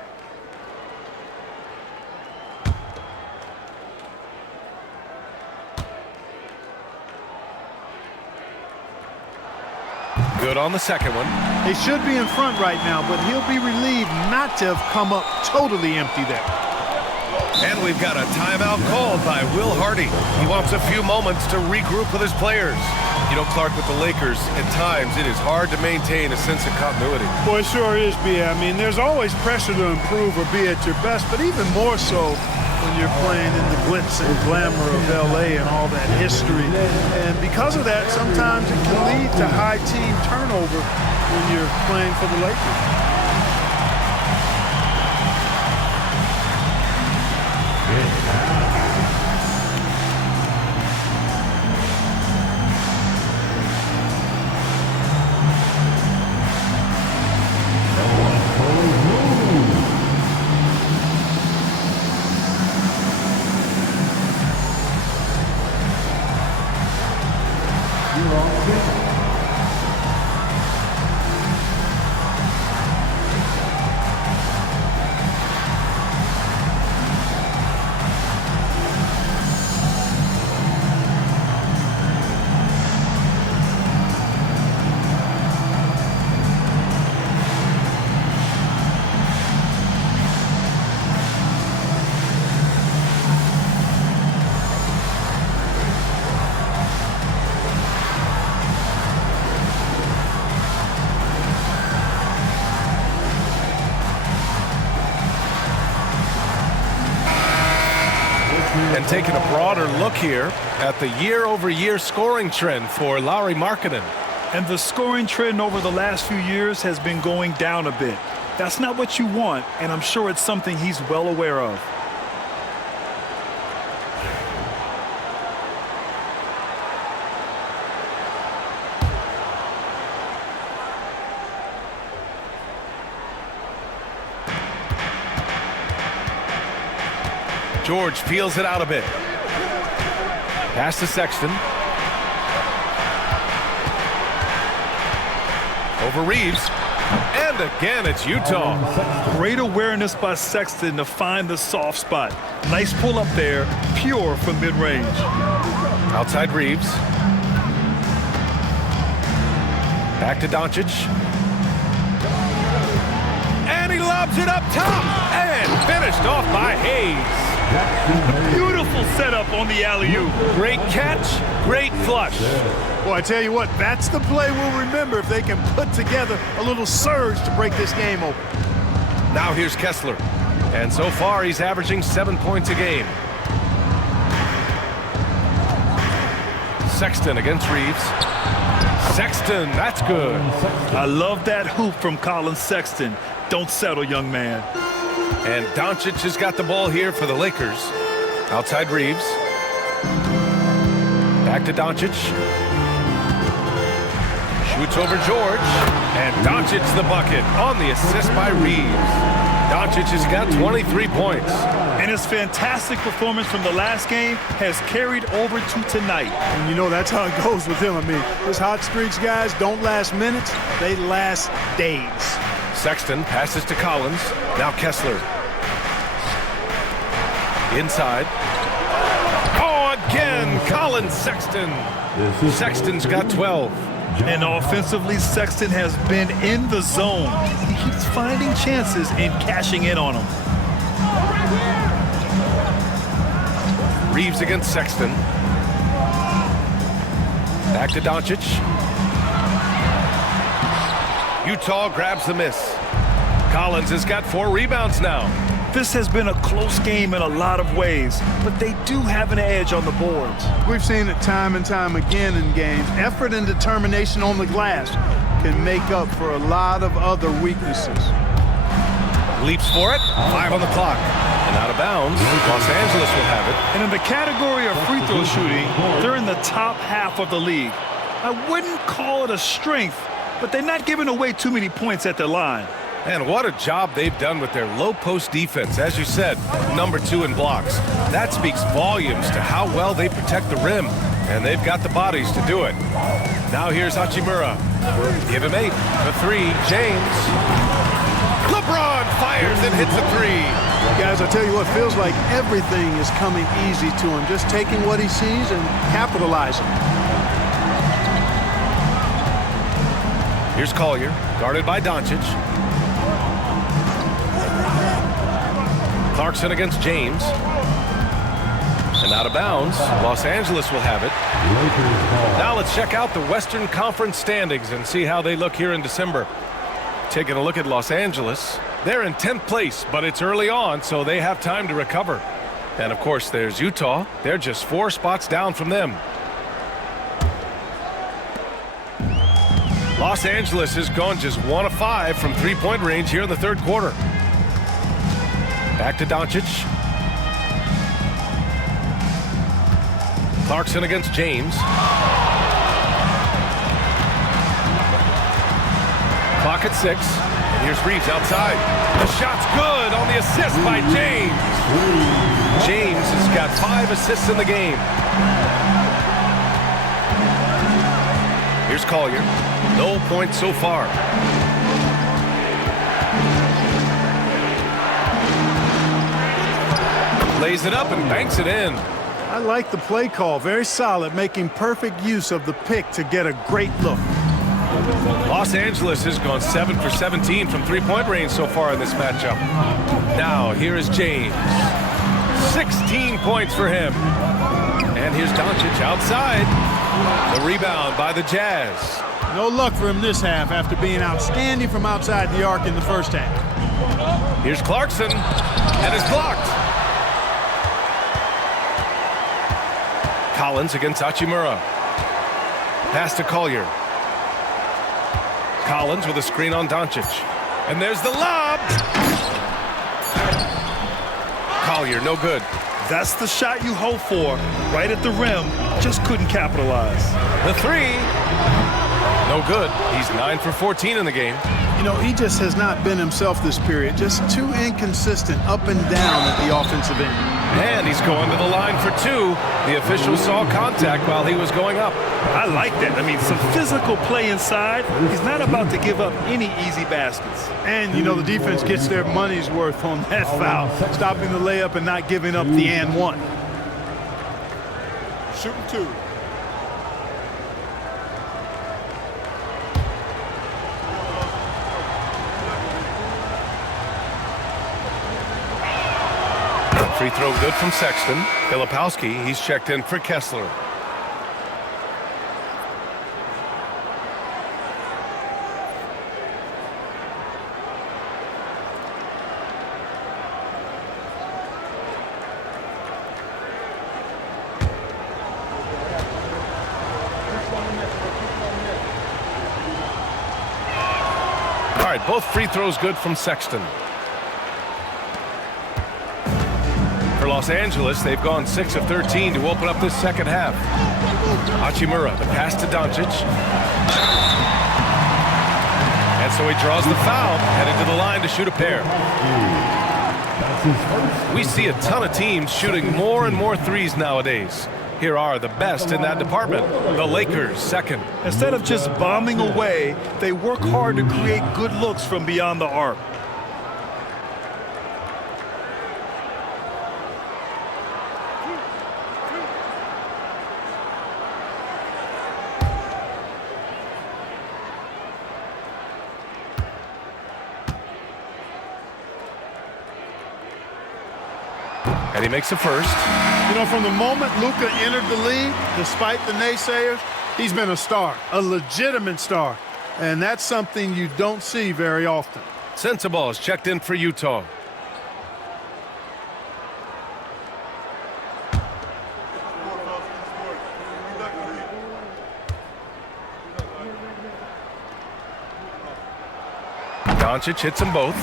Good on the 2nd one. They should be in front right now, but he'll be relieved not to have come up totally empty there. And we've got a timeout called by Will Hardy. He wants a few moments to regroup with his players. You know, Clark, with the Lakers, at times it is hard to maintain a sense of continuity. Boy, it sure is, B. I mean, there's always pressure to improve or be at your best, but even more so when you're playing in the glitz and glamour of L.A. and all that history. And because of that, sometimes it can lead to high team turnover when you're playing for the Lakers. And taking a broader look here at the year-over-year scoring trend for Lauri Markkanen. And the scoring trend over the last few years has been going down a bit. That's not what you want, and I'm sure it's something he's well aware of. George peels it out a bit. Pass to Sexton. Over Reeves. And again, it's Utah. Great awareness by Sexton to find the soft spot. Nice pull up there, pure from mid-range. Outside Reeves. Back to Doncic. And he lobs it up top. And finished off by Hayes. Beautiful setup on the alley-oop. Great catch, great flush. Boy, I tell you what, that's the play we'll remember if they can put together a little surge to break this game open. Now here's Kessler. And so far, he's averaging 7 points a game. Sexton against Reeves. Sexton, that's good. I love that hoop from Colin Sexton. Don't settle, young man. And Doncic has got the ball here for the Lakers. Outside Reeves. Back to Doncic. Shoots over George. And Doncic the bucket on the assist by Reeves. Doncic has got 23 points. And his fantastic performance from the last game has carried over to tonight. And you know that's how it goes with him. I mean, his hot streaks, guys, don't last minutes. They last days. Sexton passes to Collins. Now Kessler. Inside. Oh, again, Colin Sexton. Sexton's got 12. And offensively, Sexton has been in the zone. He keeps finding chances and cashing in on them. Reeves against Sexton. Back to Doncic. Utah grabs the miss. Collins has got 4 rebounds now. This has been a close game in a lot of ways, but they do have an edge on the boards. We've seen it time and time again in games. Effort and determination on the glass can make up for a lot of other weaknesses. Leaps for it. 5 on the clock. And out of bounds. Los Angeles will have it. And in the category of free throw shooting, they're in the top half of the league. I wouldn't call it a strength, but they're not giving away too many points at the line. And what a job they've done with their low post defense. As you said, number 2 in blocks. That speaks volumes to how well they protect the rim. And they've got the bodies to do it. Now here's Hachimura. Give him 8. The 3, James. LeBron fires and hits a 3. Guys, I tell you what, feels like everything is coming easy to him. Just taking what he sees and capitalizing. Here's Collier, guarded by Doncic. Clarkson against James. And out of bounds, Los Angeles will have it. Now let's check out the Western Conference standings and see how they look here in December. Taking a look at Los Angeles. They're in 10th place, but it's early on, so they have time to recover. And of course, there's Utah. They're just 4 spots down from them. Los Angeles has gone just 1 of 5 from 3-point range here in the 3rd quarter. Back to Doncic. Clarkson against James. Clock at 6. And here's Reeves outside. The shot's good on the assist by James. James has got 5 assists in the game. Here's Collier. No points so far. Lays it up and banks it in. I like the play call. Very solid, making perfect use of the pick to get a great look. Los Angeles has gone 7 for 17 from 3-point range so far in this matchup. Now, here is James. 16 points for him. And here's Doncic outside. The rebound by the Jazz. No luck for him this half after being outstanding from outside the arc in the first half. Here's Clarkson, and it's blocked. Collins against Hachimura. Pass to Collier. Collins with a screen on Doncic. And there's the lob. Collier, no good. That's the shot you hope for. Right at the rim, just couldn't capitalize. The 3. No good. He's 9 for 14 in the game. You know, he just has not been himself this period. Just too inconsistent up and down at the offensive end. And he's going to the line for 2. The official saw contact while he was going up. I like that. I mean, some physical play inside. He's not about to give up any easy baskets. And, you know, the defense gets their money's worth on that foul, stopping the layup and not giving up the and one. Shooting 2. Free throw good from Sexton. Filipowski, he's checked in for Kessler. All right, both free throws good from Sexton. Los Angeles, they've gone 6 of 13 to open up this second half. Hachimura, the pass to Doncic. And so he draws the foul, headed to the line to shoot a pair. We see a ton of teams shooting more and more threes nowadays. Here are the best in that department. The Lakers, second. Instead of just bombing away, they work hard to create good looks from beyond the arc. And he makes the first. You know, from the moment Luka entered the league, despite the naysayers, he's been a star, a legitimate star. And that's something you don't see very often. Sensabaugh is checked in for Utah. Doncic hits them both.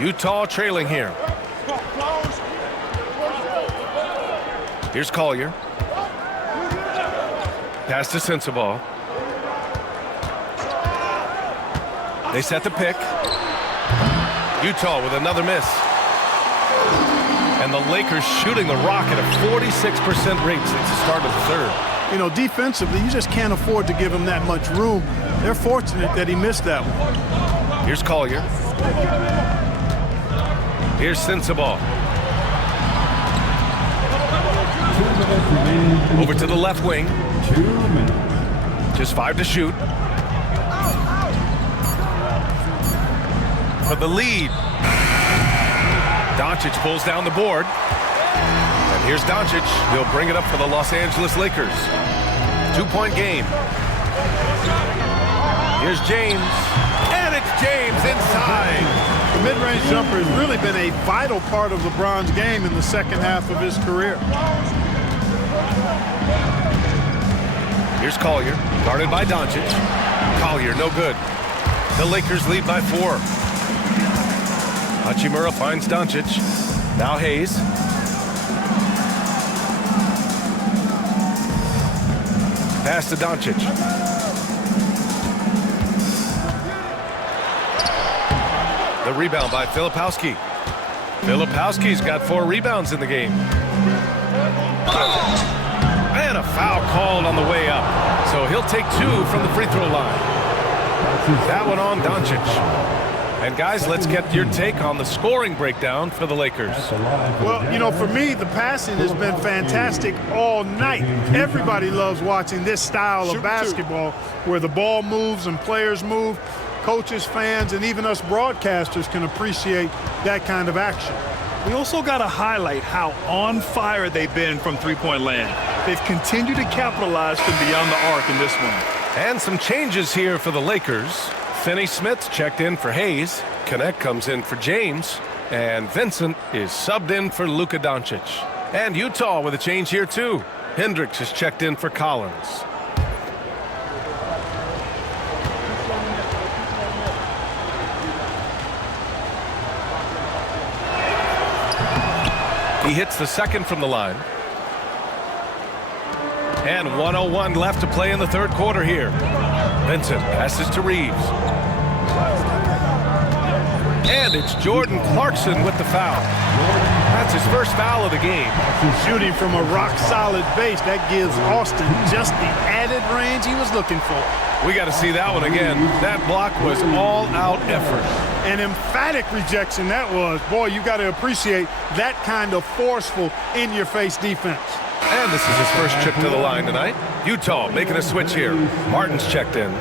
Utah trailing here. Here's Collier. Pass to Sensabaugh. They set the pick. Utah with another miss. And the Lakers shooting the rock at a 46% rate since the start of the third. You know, defensively, you just can't afford to give him that much room. They're fortunate that he missed that one. Here's Collier. Here's Sensabaugh. Over to the left wing. 2 minutes. Just 5 to shoot. For the lead. Doncic pulls down the board. And here's Doncic. He'll bring it up for the Los Angeles Lakers. 2-point game. Here's James. And it's James inside. The mid-range jumper has really been a vital part of LeBron's game in the second half of his career. Here's Collier, guarded by Doncic. Collier, no good. The Lakers lead by 4. Hachimura finds Doncic. Now Hayes. Pass to Doncic. The rebound by Filipowski. Filipowski's got 4 rebounds in the game. And a foul called on the way up. So he'll take 2 from the free throw line. That one on Doncic. And guys, let's get your take on the scoring breakdown for the Lakers. Well, you know, for me, the passing has been fantastic all night. Everybody loves watching this style of basketball where the ball moves and players move. Coaches, fans, and even us broadcasters can appreciate that kind of action. We also got to highlight how on fire they've been from three-point land. They've continued to capitalize from beyond the arc in this one. And some changes here for the Lakers. Finney Smith checked in for Hayes. Connect comes in for James. And Vincent is subbed in for Luka Doncic. And Utah with a change here too. Hendricks is checked in for Collins. He hits the second from the line. And 1:01 left to play in the third quarter here. Vincent passes to Reeves. And it's Jordan Clarkson with the foul. That's his first foul of the game. Shooting from a rock-solid base, that gives Austin just the added range he was looking for. We got to see that one again. That block was all-out effort. An emphatic rejection that was. Boy, you got to appreciate that kind of forceful, in-your-face defense. And this is his first trip to the line tonight. Utah making a switch here. Martin's checked in.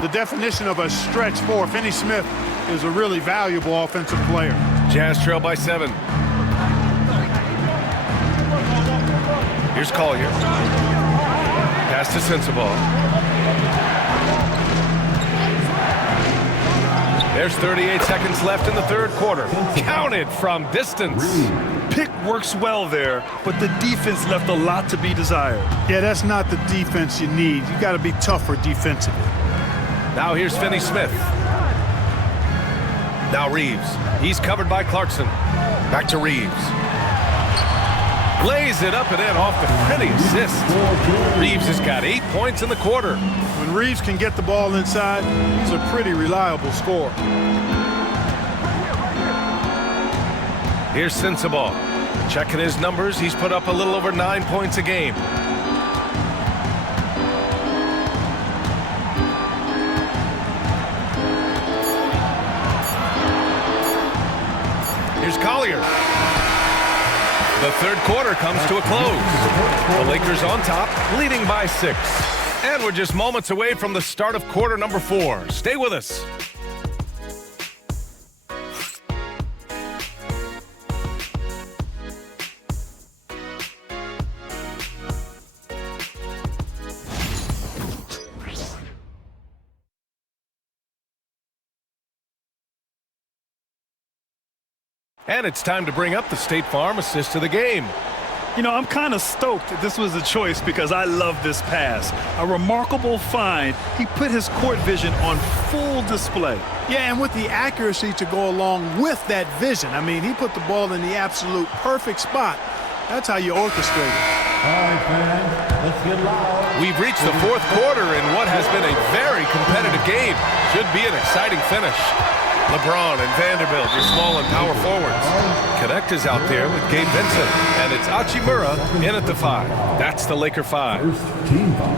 The definition of a stretch four, Finney Smith is a really valuable offensive player. Jazz trail by 7. Here's Collier. Pass to Sensabaugh. There's 38 seconds left in the third quarter. Counted from distance. Pick works well there, but the defense left a lot to be desired. Yeah, that's not the defense you need. You got to be tougher defensively. Now here's Finney Smith. Now Reeves. He's covered by Clarkson. Back to Reeves. Lays it up and in off the pretty assist. Reeves has got 8 points in the quarter. When Reeves can get the ball inside, he's a pretty reliable scorer. Here's Sensabaugh. Checking his numbers, he's put up a little over 9 points a game. Here's Collier. The third quarter comes to a close. The Lakers on top, leading by 6. And we're just moments away from the start of quarter number 4. Stay with us. And it's time to bring up the State Farm assist of the game. You know, I'm kind of stoked that this was a choice because I love this pass. A remarkable find. He put his court vision on full display. Yeah, and with the accuracy to go along with that vision. I mean, he put the ball in the absolute perfect spot. That's how you orchestrate it. All right, fans, let's get loud. We've reached the fourth quarter in what has been a very competitive game. Should be an exciting finish. LeBron and Vanderbilt, your small and power forwards. Connect is out there with Gabe Vincent, and it's Hachimura in at the 5. That's the Laker 5. First team foul.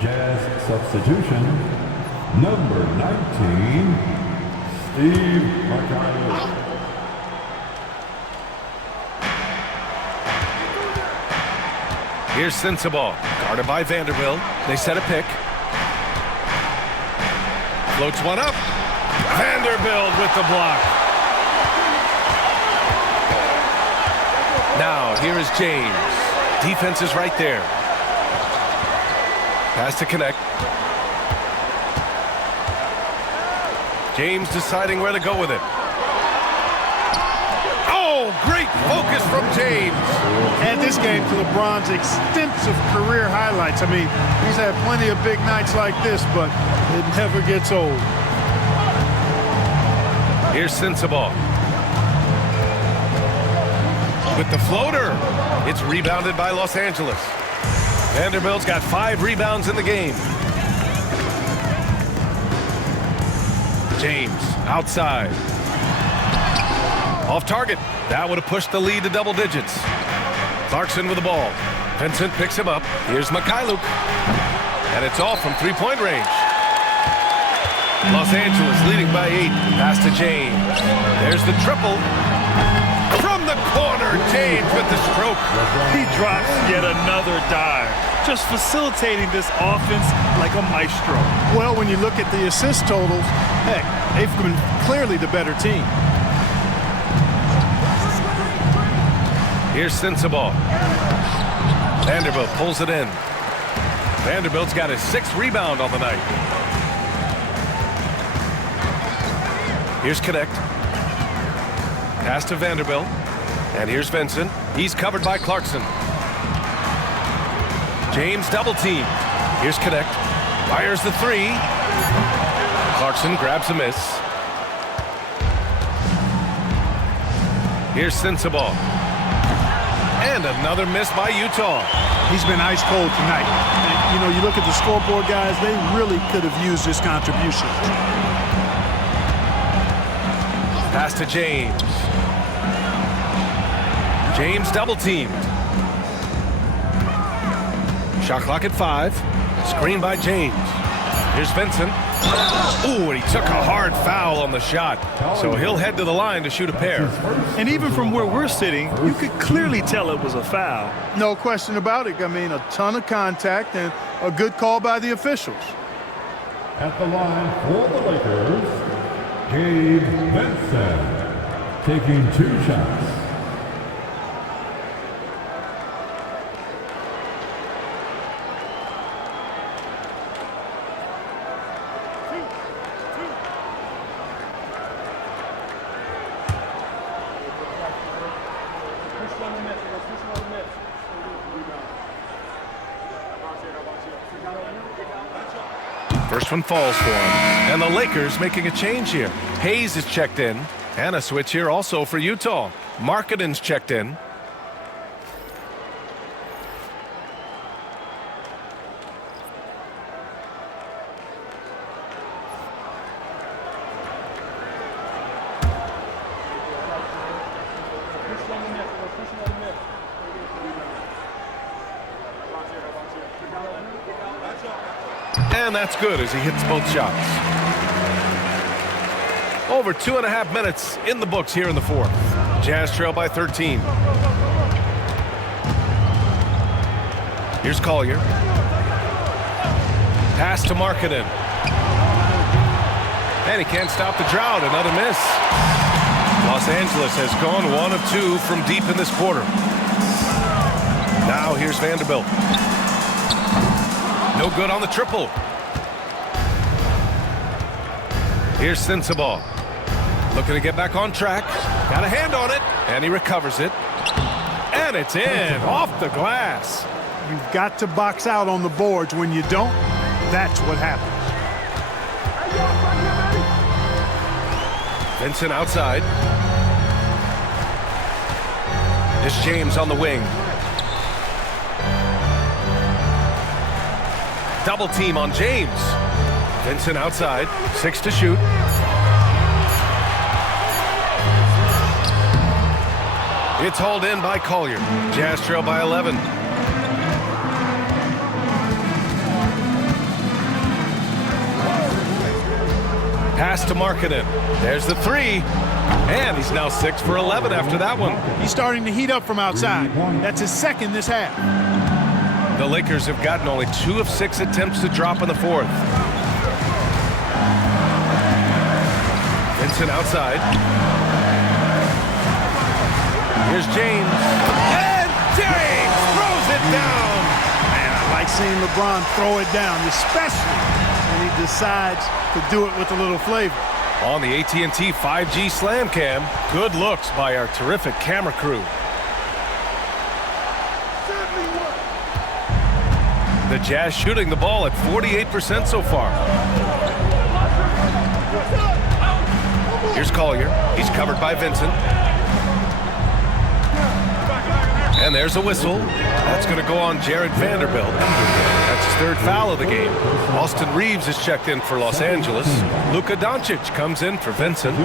Jazz substitution, number 19, Steve McConnell. Here's Sensabaugh, guarded by Vanderbilt. They set a pick. Floats one up. Vanderbilt with the block. Now, here is James. Defense is right there. Pass to Connect. James deciding where to go with it. Oh, great focus from James. Add this game to LeBron's extensive career highlights. I mean, he's had plenty of big nights like this, but it never gets old. Here's Sensabaugh. With the floater. It's rebounded by Los Angeles. Vanderbilt's got 5 rebounds in the game. James outside. Off target. That would have pushed the lead to double digits. Clarkson with the ball. Vincent picks him up. Here's Mikhailuk. And it's all from three-point range. Los Angeles leading by 8. Pass to James. There's the triple. From the corner, James with the stroke. He drops yet another dive, just facilitating this offense like a maestro. Well, when you look at the assist totals, heck, they've been clearly the better team. Here's Sensabaugh. Vanderbilt pulls it in. Vanderbilt's got his 6th rebound on the night. Here's Connect. Pass to Vanderbilt. And here's Vincent. He's covered by Clarkson. James double team. Here's Connect. Fires the three. Clarkson grabs a miss. Here's Sensabaugh. And another miss by Utah. He's been ice cold tonight. And, you know, you look at the scoreboard, guys, they really could have used this contribution. Pass to James. James double teamed. Shot clock at 5. Screen by James. Here's Vincent. Ooh, and he took a hard foul on the shot. So he'll head to the line to shoot a pair. And even from where we're sitting, you could clearly tell it was a foul. No question about it. I mean, a ton of contact and a good call by the officials. At the line for the Lakers, Gabe Vincent, taking 2 shots. First one falls for him. And the Lakers making a change here. Hayes is checked in. And a switch here also for Utah. Markkanen's checked in. And that's good as he hits both shots. Over 2.5 minutes in the books here in the fourth. Jazz trail by 13. Here's Collier. Pass to Markkanen. And he can't stop the drought. Another miss. Los Angeles has gone 1 of 2 from deep in this quarter. Now here's Vanderbilt. No good on the triple. Here's Sensabaugh. Looking to get back on track. Got a hand on it. And he recovers it. And it's in. Off the glass. You've got to box out on the boards. When you don't, that's what happens. Vincent outside. It's James on the wing. Double team on James. Vincent outside. 6 to shoot. It's hauled in by Collier. Jazz trail by 11. Pass to Markkanen. There's the 3. And he's now 6 for 11 after that one. He's starting to heat up from outside. That's his second this half. The Lakers have gotten only 2 of 6 attempts to drop in the fourth. Vincent outside. Here's James. And James throws it down. Man, I like seeing LeBron throw it down, especially when he decides to do it with a little flavor. On the AT&T 5G Slam Cam, good looks by our terrific camera crew. The Jazz shooting the ball at 48% so far. Here's Collier. He's covered by Vincent. And there's a whistle. That's going to go on Jared Vanderbilt. That's his 3rd foul of the game. Austin Reeves is checked in for Los Angeles. Luka Doncic comes in for Vincent.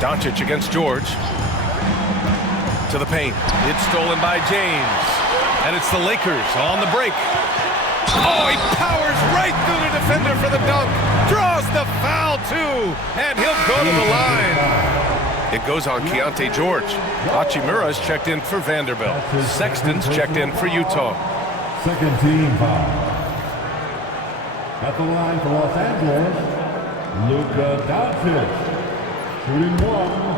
Doncic against George. To the paint. It's stolen by James. And it's the Lakers on the break. Oh, he powers right through the defender for the dunk. Draws the foul, too. And he'll go to the line. It goes on Keontae George. Hachimura's checked in for Vanderbilt. Sexton's checked in for Utah. Second team foul. At the line for Los Angeles, Luka Doncic. Shooting 1.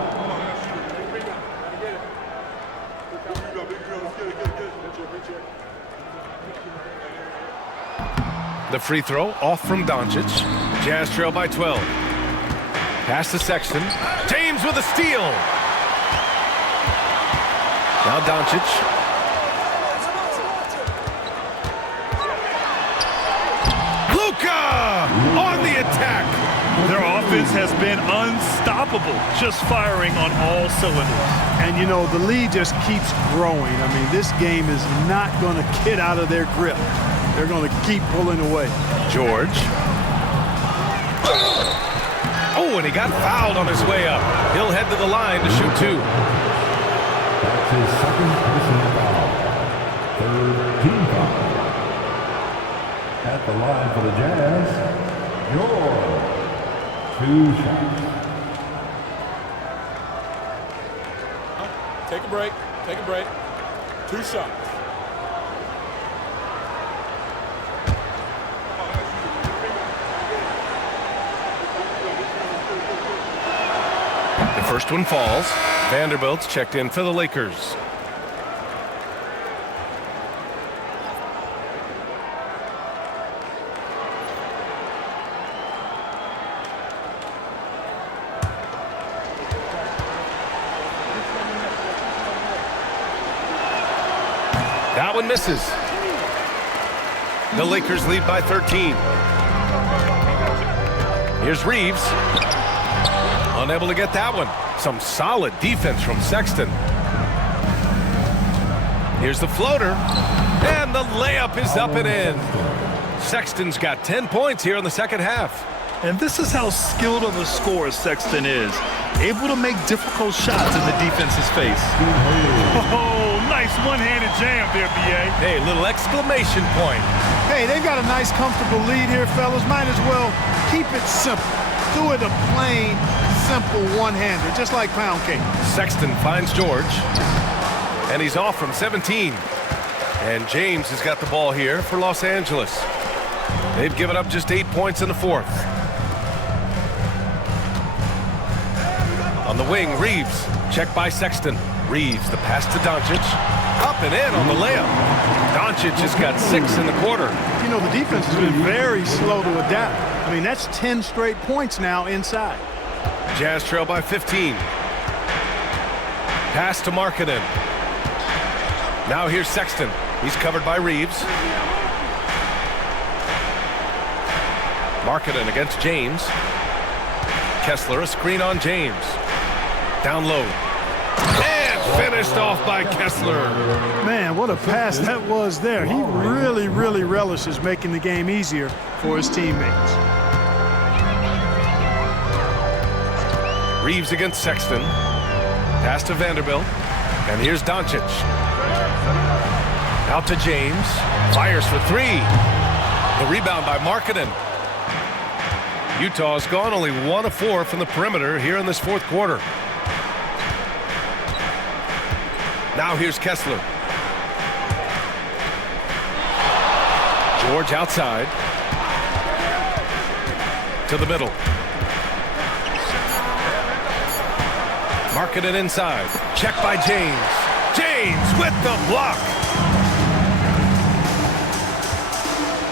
The free throw off from Doncic. Jazz trail by 12. Pass to Sexton. James with a steal. Now Doncic. Luka on the attack. Their offense has been unstoppable, just firing on all cylinders. And, you know, the lead just keeps growing. I mean, this game is not going to get out of their grip. They're going to keep pulling away. George. Oh, and he got fouled on his way up. He'll head to the line to shoot 2. That's his second personal foul. Third team foul. At the line for the Jazz, George. 2 shots. Take a break. Take a break. 2 shots. The first one falls. Vanderbilt's checked in for the Lakers. That one misses. The Lakers lead by 13. Here's Reeves. Unable to get that one. Some solid defense from Sexton. Here's the floater. And the layup is up and in. Sexton's got 10 points here in the second half. And this is how skilled of a scorer Sexton is. Able to make difficult shots in the defense's face. Oh, nice one-handed jam there, B.A. Hey, little exclamation point. Hey, they've got a nice, comfortable lead here, fellas. Might as well keep it simple. Do it a plain, simple one-hander, just like pound cake. Sexton finds George. And he's off from 17. And James has got the ball here for Los Angeles. They've given up just 8 points in the fourth. On the wing, Reeves. Checked by Sexton. Reeves, the pass to Doncic. Up and in on the layup. Doncic has got 6 in the quarter. You know, the defense has been very slow to adapt. I mean, that's 10 straight points now inside. Jazz trail by 15. Pass to Markkanen. Now here's Sexton. He's covered by Reeves. Markkanen against James. Kessler, a screen on James. Down low. And finished off by Kessler. Man, what a pass that was there. He really, really relishes making the game easier for his teammates. Reeves against Sexton. Pass to Vanderbilt. And here's Doncic. Out to James. Fires for 3. The rebound by Markkanen. Utah's gone only 1 of 4 from the perimeter here in this fourth quarter. Now here's Kessler. George outside. To the middle. Markkanen inside. Check by James. James with the block.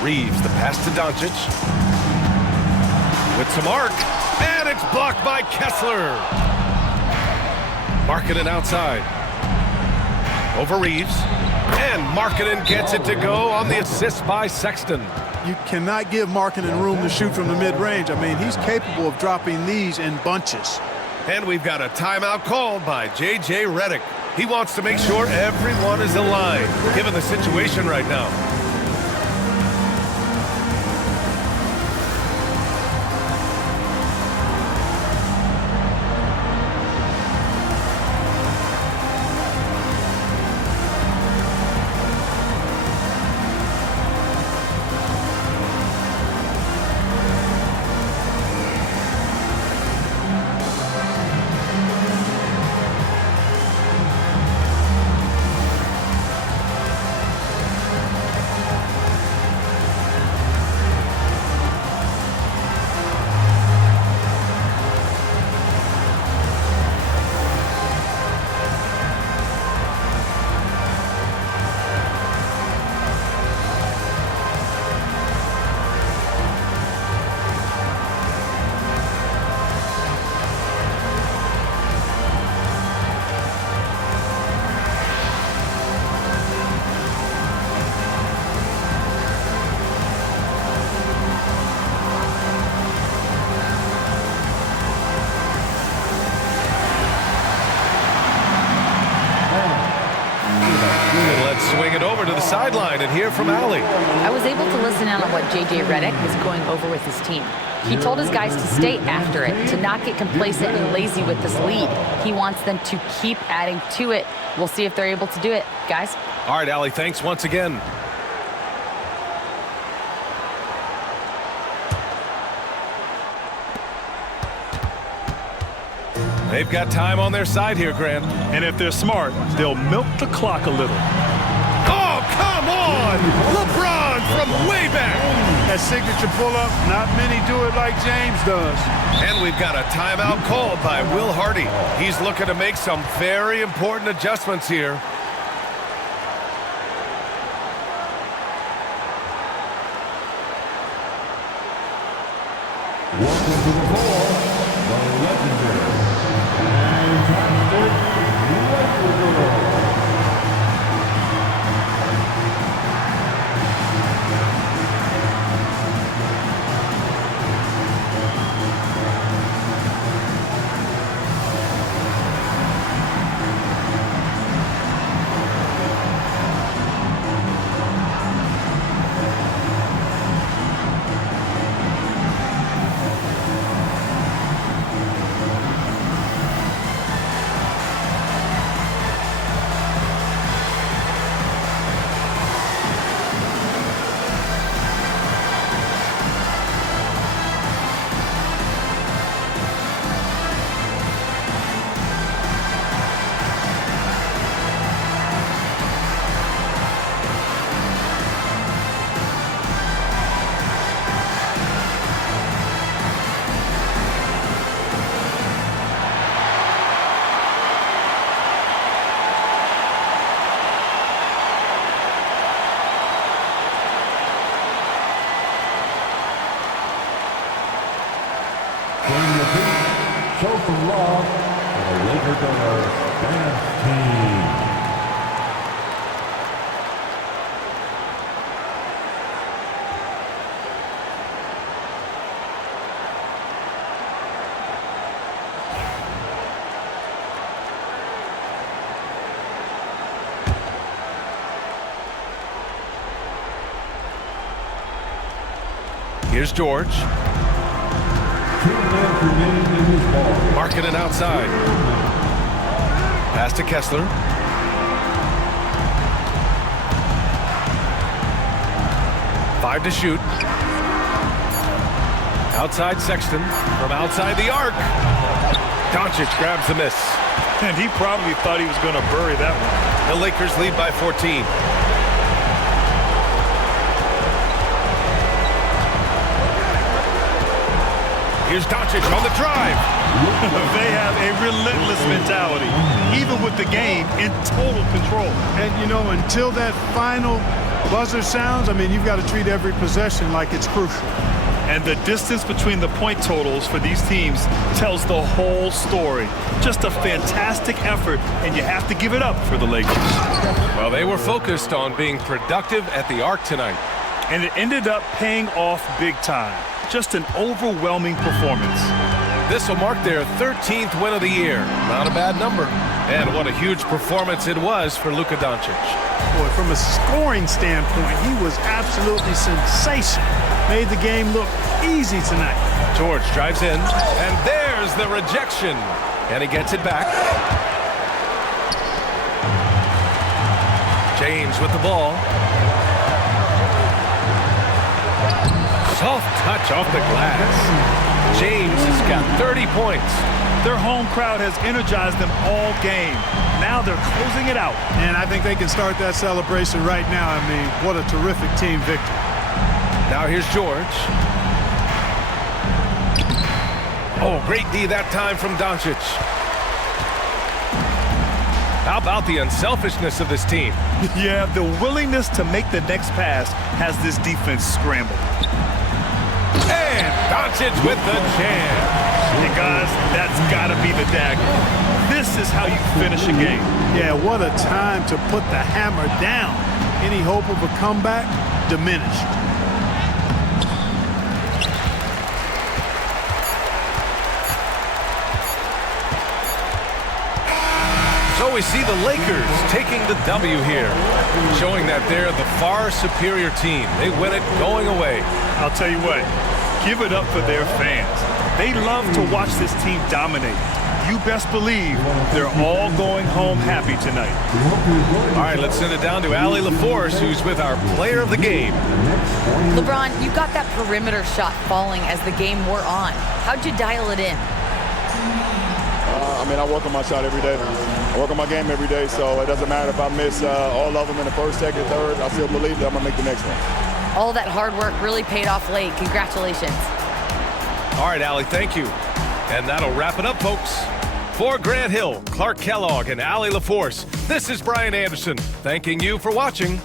Reeves, the pass to Doncic. With some arc. And it's blocked by Kessler. Markkanen outside. Over Reeves. And Markkanen gets it to go on the assist by Sexton. You cannot give Markkanen room to shoot from the mid-range. I mean, he's capable of dropping these in bunches. And we've got a timeout called by J.J. Redick. He wants to make sure everyone is aligned, given the situation right now. sideline and hear from Allie. I was able to listen in on what J.J. Redick was going over with his team. He told his guys to stay after it, to not get complacent and lazy with this lead. He wants them to keep adding to it. We'll see if they're able to do it, guys. All right, Allie, thanks once again. They've got time on their side here, Grant. And if they're smart, they'll milk the clock a little. Oh, come on! LeBron from way back! That signature pull-up, not many do it like James does. And we've got a timeout called by Will Hardy. He's looking to make some very important adjustments here. Welcome to the floor, the legendary fantastic Laker girl. Show some love for the Laker Girls dance team. Here's George. Marking it outside. Pass to Kessler. Five to shoot. Outside Sexton. From outside the arc. Doncic grabs the miss. And he probably thought he was going to bury that one. The Lakers lead by 14. Here's Doncic on the drive. They have a relentless mentality, even with the game in total control. And, you know, until that final buzzer sounds, I mean, you've got to treat every possession like it's crucial. And the distance between the point totals for these teams tells the whole story. Just a fantastic effort, and you have to give it up for the Lakers. Well, they were focused on being productive at the arc tonight. And it ended up paying off big time. Just an overwhelming performance. This will mark their 13th win of the year. Not a bad number. And what a huge performance it was for Luka Doncic. Boy, from a scoring standpoint, he was absolutely sensational. Made the game look easy tonight. George drives in, and there's the rejection. And he gets it back. James with the ball. Soft touch off the glass. James has got 30 points. Their home crowd has energized them all game. Now they're closing it out. And I think they can start that celebration right now. I mean, what a terrific team victory. Now here's George. Oh, great D that time from Doncic. How about the unselfishness of this team? Yeah, the willingness to make the next pass has this defense scrambled. And Doncic with the jam. Hey, guys, that's got to be the dagger. This is how you finish a game. Yeah, what a time to put the hammer down. Any hope of a comeback diminished. So we see the Lakers taking the W here, showing that they're the far superior team. They win it going away. I'll tell you what, give it up for their fans. They love to watch this team dominate. You best believe they're all going home happy tonight. All right, let's send it down to Allie LaForce, who's with our player of the game. LeBron, you got that perimeter shot falling as the game wore on. How'd you dial it in? I work on my shot every day. I work on my game every day, so it doesn't matter if I miss all of them in the first, second, third. I still believe that I'm going to make the next one. All that hard work really paid off late. Congratulations. All right, Allie, thank you. And that'll wrap it up, folks. For Grant Hill, Clark Kellogg, and Allie LaForce, this is Brian Anderson thanking you for watching.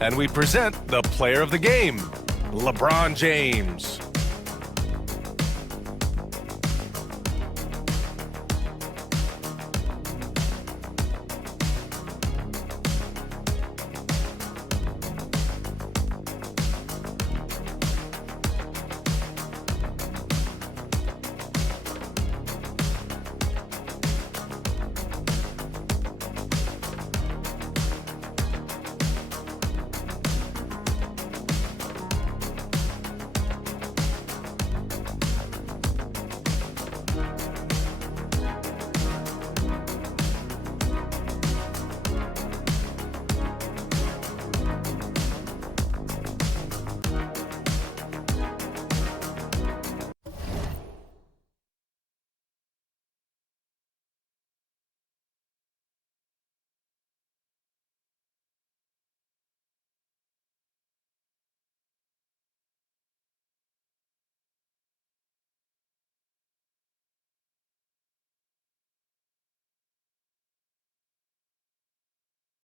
And we present the player of the game, LeBron James.